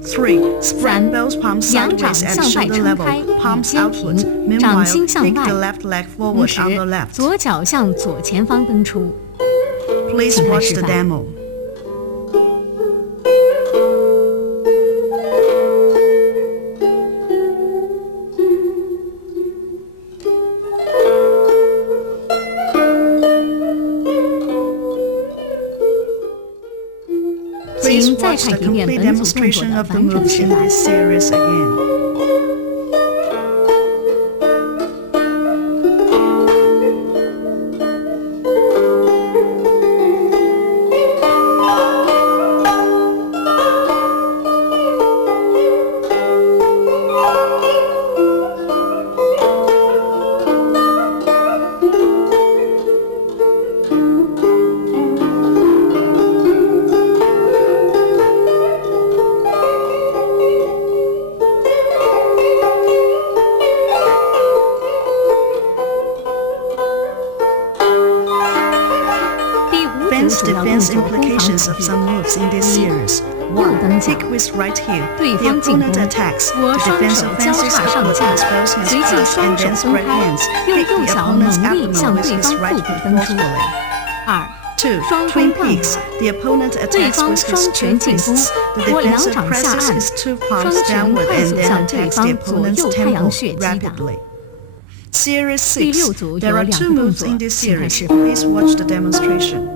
3. Spread both palms 两掌 sideways at 向外 shoulder 撑开， level. 与 Palms 肩 outward. 平，掌 Meanwhile, 心向 kick 外， the left leg 同 forward 时 on the left. 左脚向左前方蹬出。 Please 请看 watch 示 the 范。 demo. Please 请再 watch 看 the 一遍 complete 本组动作 demonstration 的 of the 完整 moves 示 in 范。 this series again. advanced implications of some moves in this series. 1. Take with right heel. The opponent attacks. The defense offenses upward with both hands crossed and then spread hands. Kick the opponent's abdomen with his right foot forcefully. 2. Twin peaks. The opponent attacks with his two fists. The defensive presses his two palms downward and then attacks the opponent's temple rapidly. Series 6. There are 2 moves in this series. Please watch the demonstration.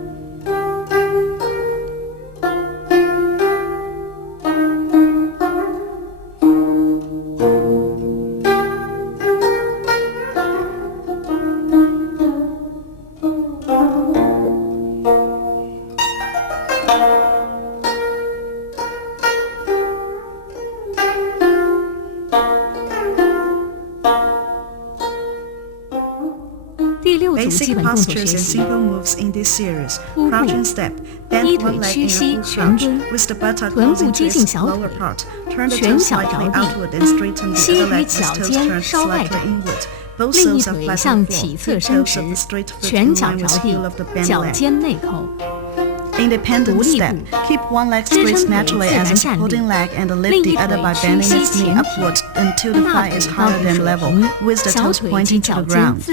Basic postures and simple moves in this series. Crouching step. Bend one leg in a full crouch with the buttock closing to its lower part. Turn the toes slightly outward and straighten the other leg with toes turned slightly inward. Both soles are flat on the floor. Toes of the straight foot in line with heel of the bent leg. Independent step. Keep one leg straight naturally as a supporting leg and lift the other by bending its knee upward until the thigh is higher than level, with the toes pointing to the ground.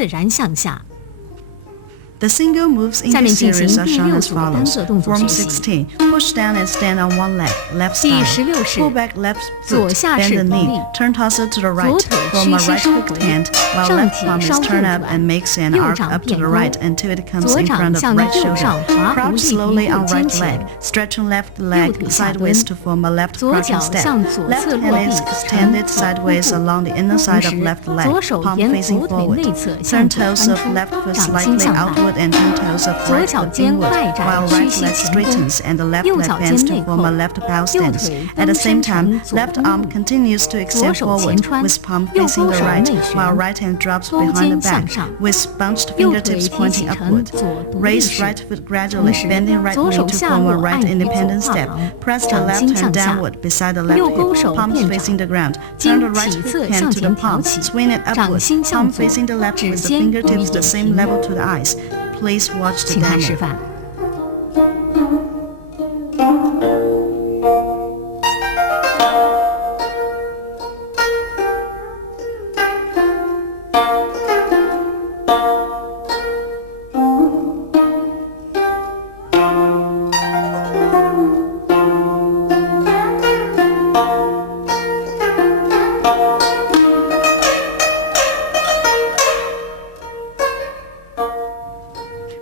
The single moves in this series are shown as follows. Form 16. Push down and stand on one leg, left side. Pull back left foot, bend the knee, turn torso to the right. Form a right hooked hand, while left palm is turned up and makes an arc up to the right until it comes in front of right shoulder. Crouch slowly on right leg, stretching left leg sideways to form a left crouching step. Left hand is extended sideways along the inner side of left leg, palm facing forward. Turn toes of left foot slightly outward and turn toes of right foot inward, while right leg straightens and the left leg bends to form a left bow stance. At the same time, left arm continues to extend forward, with palm facing the right, while right hand drops behind the back, with bunched fingertips pointing upward. Raise right foot gradually, bending right knee to form a right independent step. Press the left hand downward beside the left hip, palms facing the ground. Turn the right hook hand to the palm, swing it upward, palm facing the left with the fingertips the same level to the eyes. Please watch the demo.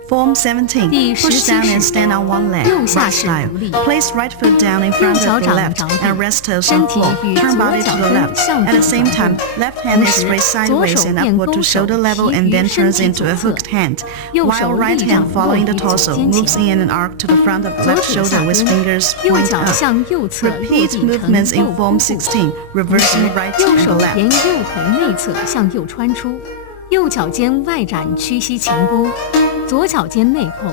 Form 17. Push down and stand on one leg, right style. Place right foot down in front of the left and rest toes on floor. Turn body to the left. At the same time, left hand is raised sideways and upward to shoulder level and then turns into a hooked hand, while right hand following the torso moves in an arc to the front of left shoulder with fingers point up. Repeat movements in Form 16, reversing right and left. 右腿内侧向右穿出，右脚尖外展屈膝前弓，左脚尖内扣，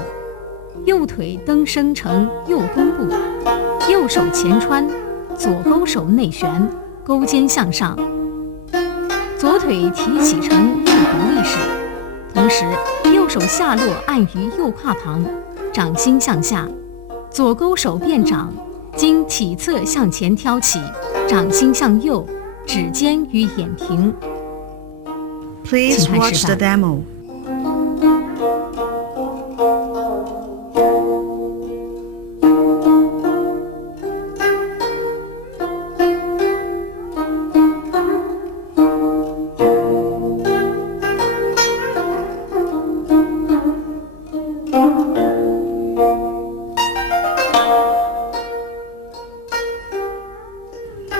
右腿蹬升成右弓步，右手前穿，左勾手内旋，勾肩向上，左腿提起成右独立式，同时右手下落按于右胯旁，掌心向下，左勾手变掌，经体侧向前挑起，掌心向右，指尖与眼平。Please watch the demo.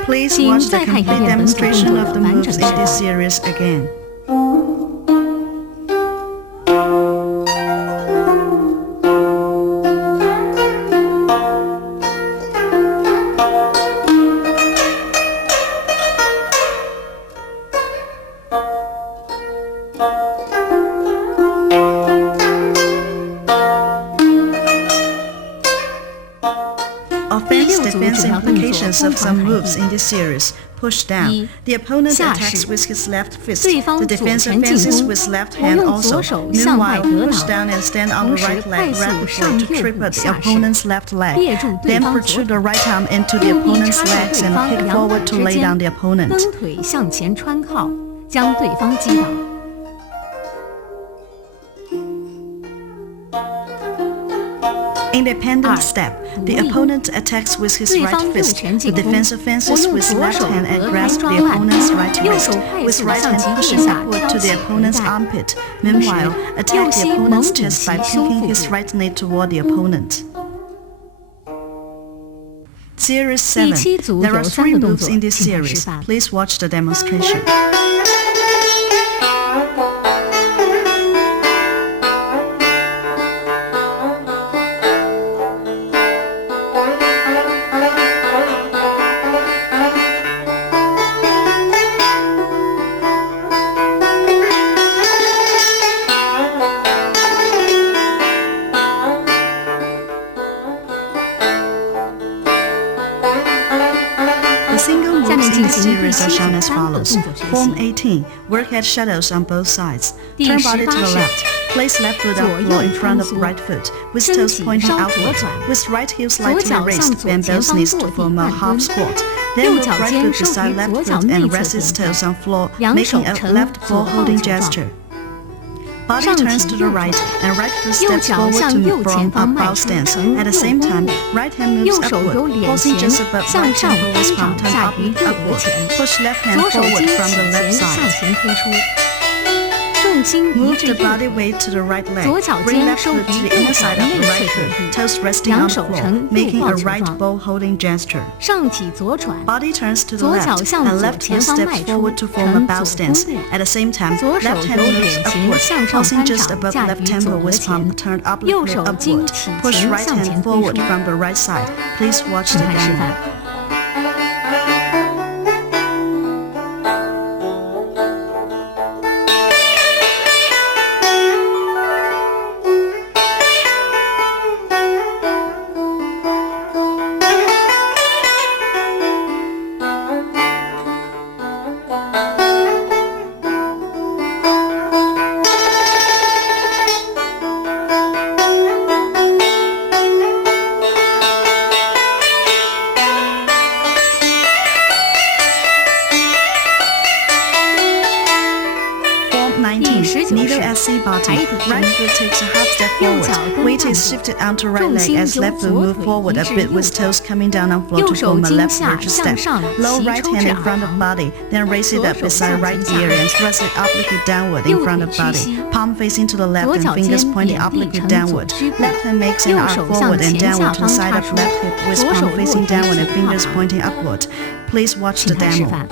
Please watch the complete demonstration of the moves in this series again. Offense defense implications of some moves in this series. Push down. The opponent attacks with his left fist. The defense offenses with left hand also. Meanwhile, push down and stand on the right leg rapidly to trip the opponent's left leg. Then protrude the right arm into the opponent's legs and kick forward to lay down the opponent. 蹬腿向前穿靠，将对方击倒。Independent step. The opponent attacks with his right fist. The defense offenses with left hand and grasp the opponent's right wrist. With right hand pushing upward to the opponent's armpit. Meanwhile, attack the opponent's chest by pinking his right knee toward the opponent. Series 7. There are 3 moves in this series. Please watch the demonstration. Series are shown as follows. Form 18. Work at shadows on both sides. Turn body to the left. Place left foot on floor in front of right foot, with toes pointing outward. With right heel slightly raised, bend both knees to form a half squat. Then move right foot beside left foot and rest its toes on floor, making a left ball holding gesture. Body turns to the right, and right foot steps forward to form a bow stance. At the same time, right hand moves upward, pausing just above right temple with palm turned upward. Push left hand forward from the left side. Move the body weight to the right leg. Bring left foot to the inner side of the right foot, toes resting on the floor, making a right bow holding gesture. Body turns to the left, and left heel steps forward to form a bow stance. At the same time, left hand moves upward, pausing just above left temple with palm turned obliquely upward. Push right hand forward from the right side. Please watch the demo. Needle at C bottom. Right foot takes a half step forward. Weight is shifted onto right leg as left foot moves forward a bit with toes coming down on floor to form a left virtual step. Low right hand in front of body, then raise it up beside right ear and thrust it obliquely downward in front of body. Palm facing to the left and fingers pointing obliquely downward. Left hand makes an arc forward and downward to the side of left hip with palm facing downward and fingers pointing upward. Please watch the demo.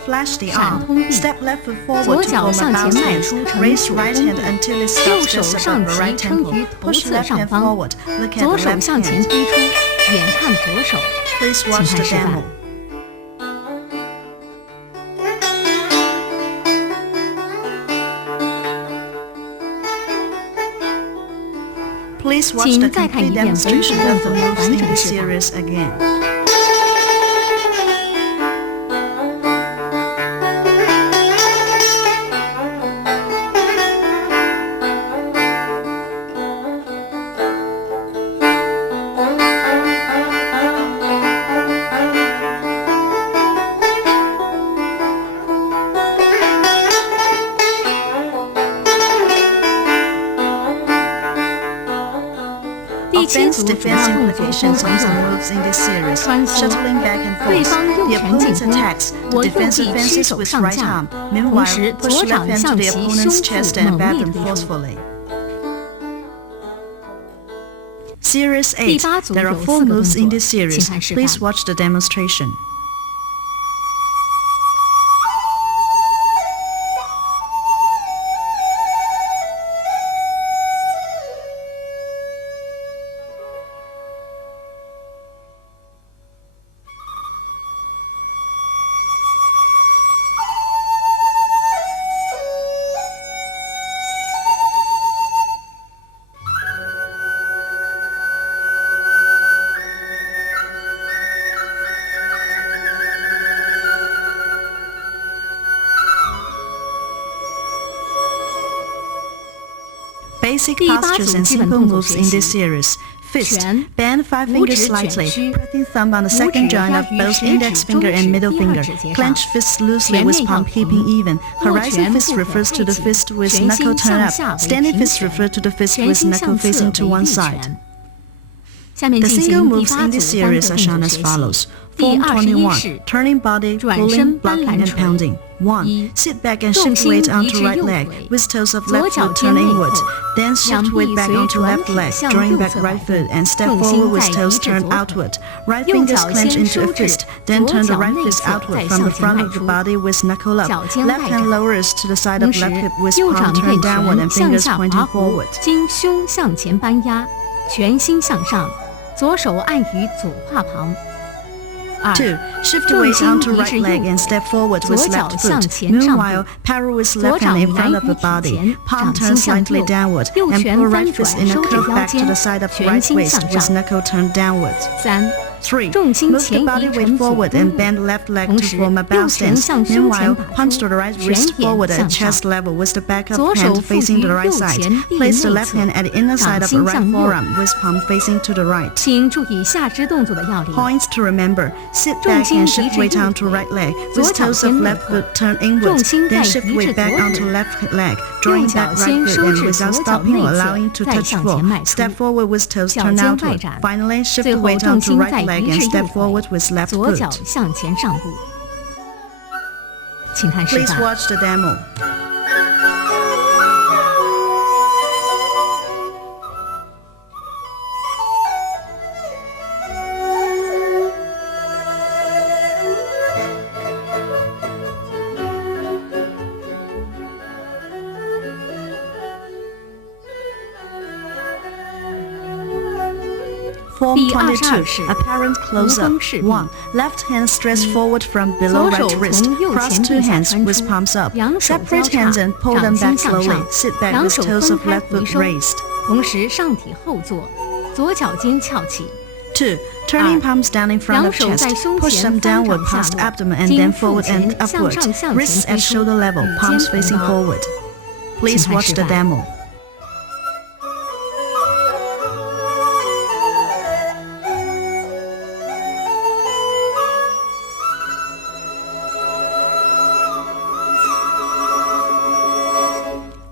Flash the arm. Step left foot forward to form a bow stance. Raise right hand until it stops just above the right temple. Push left hand forward. Look at the left hand. Please watch the demo. Please watch the complete demonstration of the moves in this series again. Offense defense implications on some moves in this series, shuttling back and forth. The opponent attacks, the defense offenses with right arm. Meanwhile, push left hand to the opponent's chest and bat them forcefully. Series 8. There are 4 moves in this series. Please watch the demonstration. Basic 第8 postures 组 and 基本 simple 动作 moves 学 in 习 this series. Fist, 拳 bend 5 五 fingers 指卷 slightly, 曲 pressing thumb on the 五 second 指 joint 压 of 于 both 食 index 指、 finger 中 and 指 middle 第二 finger. 指节上 Clench fists loosely 全 with 面要 palm 平 keeping even. 握 Horizon 拳 fist 不可 refers 太 to the 紧 fist with 全 knuckle 心 turn 向 up. 下为 Standing 平 fist 拳 refer to the fist 全 with 心 knuckle 向侧 facing 为 to 立 one side. 拳。下面 The 进 single 行第 moves 8 in 组 this 单 series 个 are 动 shown 作 as 学习 follows. 第 Form 21 21. 式 Turning body, 转 pulling, 身搬 blocking 篮 and 锤 pounding. 1. 一 Sit back and 重 shift 心 weight 移 onto 至 right 右 leg 腿 with toes of 左 left 脚 foot 尖 turn 内 inwards. 扣 Then 两 shift 臂 weight back 随 onto 转 left 体 leg, 向 drawing 右 back 侧 right 摆 foot and step 重 forward 心 with 在移 toes 至 turned 左腿 outward. Right 右 fingers 脚 clench 先 into 收 a 至 fist, then 左 turn the 脚 right 内 fist 侧 outward 再 from 向 the 前 front 迈 of the 出 body with knuckle up. 脚尖 Left 外 hand 展 lowers to the side 同 of 时 left hip with 右 palm 掌变 turned downward 拳 and 向 fingers 下 pointing 划弧 forward. 经胸向前搬压全心向上左手按于左胯旁 2. Shift 重 weight 心 onto 移 right 至右 leg 腿 and step forward 左 with 脚 left 向 foot. 前上步 Meanwhile, parallel with 左 left 掌 hand in 来 front of 于 the 体 body. 前 Palm 掌 turns 心向 slightly 右 downward 右 and 拳 pull 翻 right 转 fist in a 收至 curve 腰 back to 间 the side of 全 right 心 waist 向 with 上 knuckle turned downwards. 3 3. 重心 Move the 前移 body 成 weight 左 forward 弓 and 步 bend left leg 同 to 时 form a 右 bow 拳 stance. 向胸前 Meanwhile, 打 punch 出 to the right 拳 wrist 眼 forward 向 at 上 chest level with the back of 左手 hand 负 facing 于 the right 右 side. 前臂 Place the 内 left 侧 hand at the inner 掌 side of the 心 right 向右 forearm with palm facing to the right. 请注意下肢动作的要领 Points to remember. Sit 重 back 心 and 移 shift 至 weight 右 onto 腿 right leg 左 with 脚 toes 尖 of 内 left 扣 foot turn 重 inwards. 心 Then 在 shift 移至 weight back 左 onto 腿 left leg, 右 drawing 脚 back 先 right foot 收 and 至 without 左脚 stopping 内 or 侧 allowing to 再 touch 向 floor. 前迈出 Step forward with toes 脚 turned 尖外 outward. 展 Finally, shift 最 the 后 weight 重 onto 心 right 在 leg 移 and 至右 step 腿 forward with left 左脚 foot. 向前上步请看示 Please 范 watch the demo. Form 第 22. 式 Apparent close-up. 无风式壁 1. Left hand stretched forward from below 左手 right wrist. 从右 Cross 前 two 臂下 hands 穿 with 出 palms up. 两手交 Separate hands 叉 and pull 掌 them 心 back 向 slowly. 上 Sit back 两 with 手 toes 分 of 开 left 回 foot 收 raised. 同时上体后坐左脚尖翘起 2. Turning 二 palms down in front 两 of 手 chest. 在胸 Push them 前翻 downward 掌 past 下落 abdomen and 经 then 腹 forward 前 and 向 upward. 上向 Wrists 前 at 推出 shoulder level, 与 palms 肩同 facing 高 forward. Please 请看 watch 示 the 范 demo.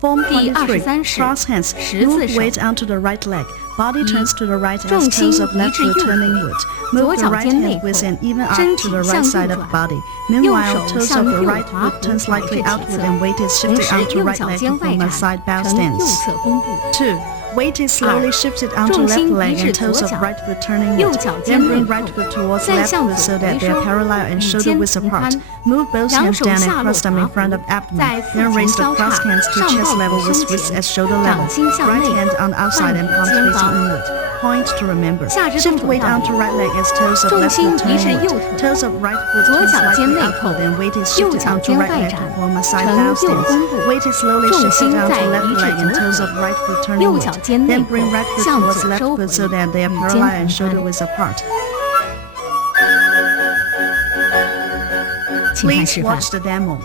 Form 第 23. 23式 Cross hands. 十字 Move 手 weight onto the right leg. Body turns to the right as 重心 toes of 移 left 至 foot 右 turn 腿 inward. 左 Move the 脚 right 尖内 hand 扣 with an even 身 arc 体 to the 向 right 右 side of 转 body. 右 Meanwhile, 手 toes 向 of the 右 right 滑 foot 弧 turn 甩 slightly 至体 outward 侧 and weight is 同 shifted 时 onto 右 right 脚 leg 尖 to 外 form 展 a side bow 呈右 stance. 侧弓步 2. Weight is slowly shifted onto 重 left 心 leg 移至 and toes 左 of 脚 right foot turning 右 inward. 脚尖 Then 内 bring 扣 right foot towards 再 left 向 foot 左 so 回 that they 收 are parallel and 与 shoulder 肩 width 平 apart. 摊 Move both 两 hands 手 down 下 and 落 cross them 滑 in 弧 front of abdomen. 在腹 Then 前 raise the 交 cross 叉 hands to 上 chest 抱 level 于 with 胸 wrists 前 at shoulder level. 掌心向 Right 内 hand on 放 outside 你 and 的 palms 肩 facing 膀 inward. Point to remember. 下肢 Shift 动作 weight 要领 onto right leg as toes of 重 left 心 foot 移 turn 至右 inward. 腿 Toes of right foot 左 turn 脚尖 slightly 内扣 outward and weight is 右 shifted 脚 onto 尖 right 外 leg 展 to form a side 呈 bow 右 stance. 弓步 Weight is slowly 重 shifted 心 onto 在 left 移至 leg and 左 toes 腿 of right foot turn 右 inward. 脚尖内 Then 扣 bring right foot 向 towards 左 left 收 foot 回 so that they are 与 parallel 肩 and 平 shoulder 摊 width apart. 请看 Please 示范 watch the demo.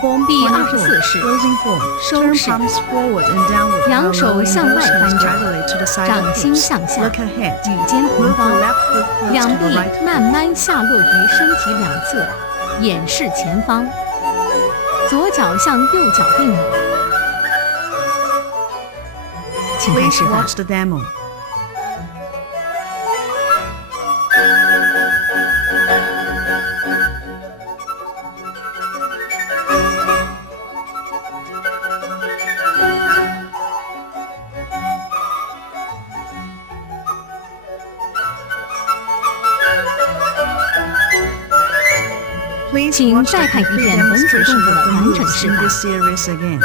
Form 第 24. 24式 Closing form. 收 Turn 式 palms forward and downward. 两手 while lowering 向 both 外 hands 翻掌 gradually to the side 掌 of 心 hips. 向下 Look ahead. 与肩同 Move the 高 left foot close 两 to 臂 the right 慢慢下落于身体两侧眼视前方左脚向右脚并拢请看 Please 示范 watch the demo. Please 请 watch the 再看一 complete 遍本组 demonstration 动作的 of the 完整 moves 示 in 范 this series again.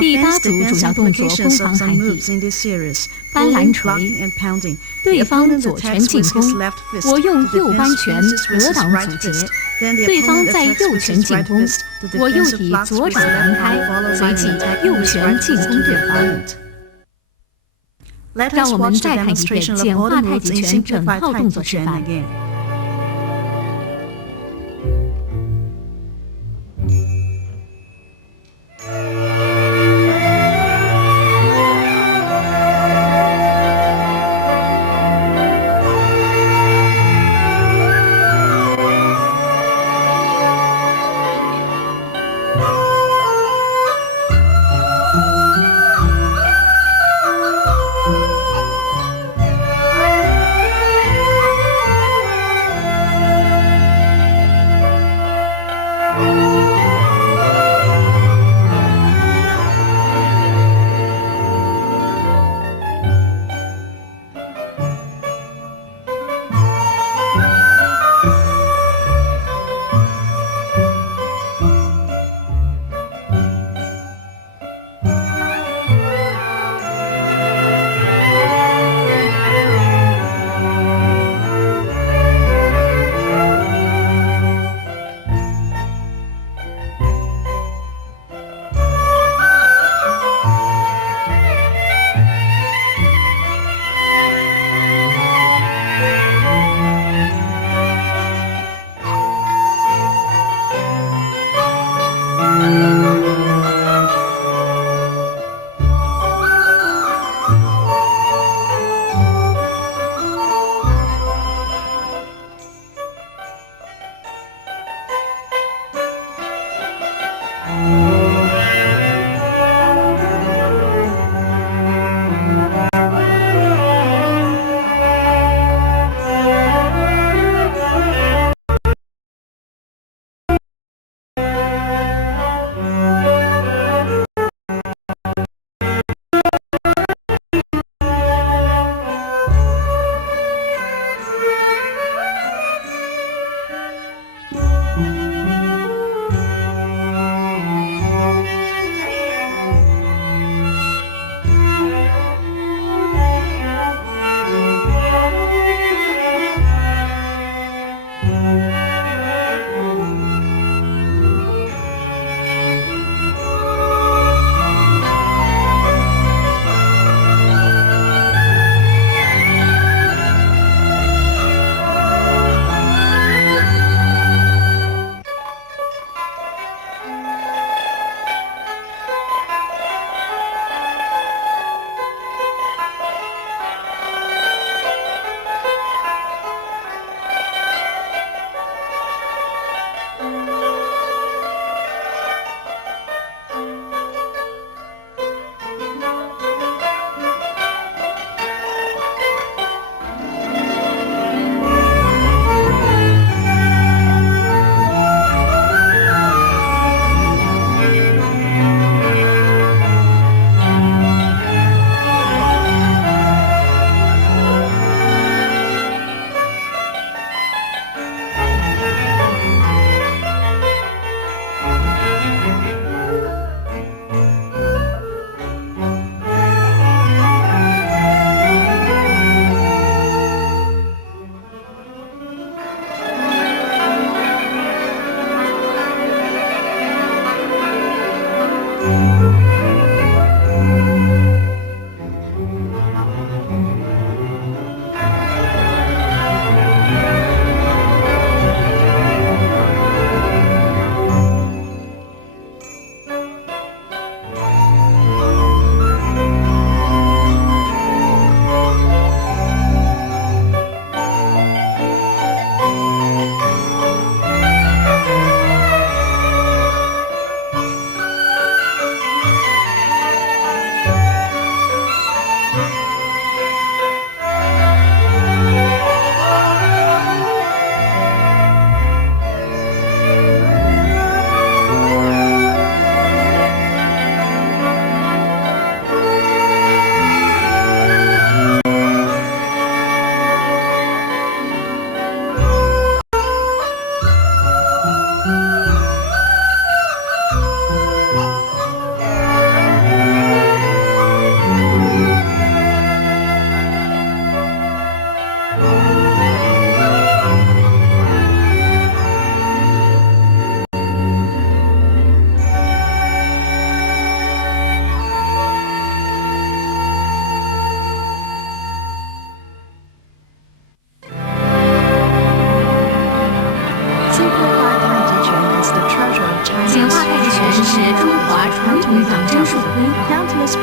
第8组主要动作攻防含义：搬拦锤，对方左拳进攻，我用右扳拳格挡阻截；对方在右拳进攻，我又以左掌拦开，随即右拳进攻对方。让我们再看一遍简化太极拳整套动作示范。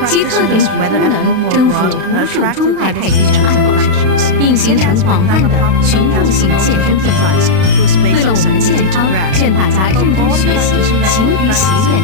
其特点与功能征服无数中外太极拳爱好者，并形成广泛的群众性健身氛围。为了我们的健康，劝大家认真学习，勤于习练，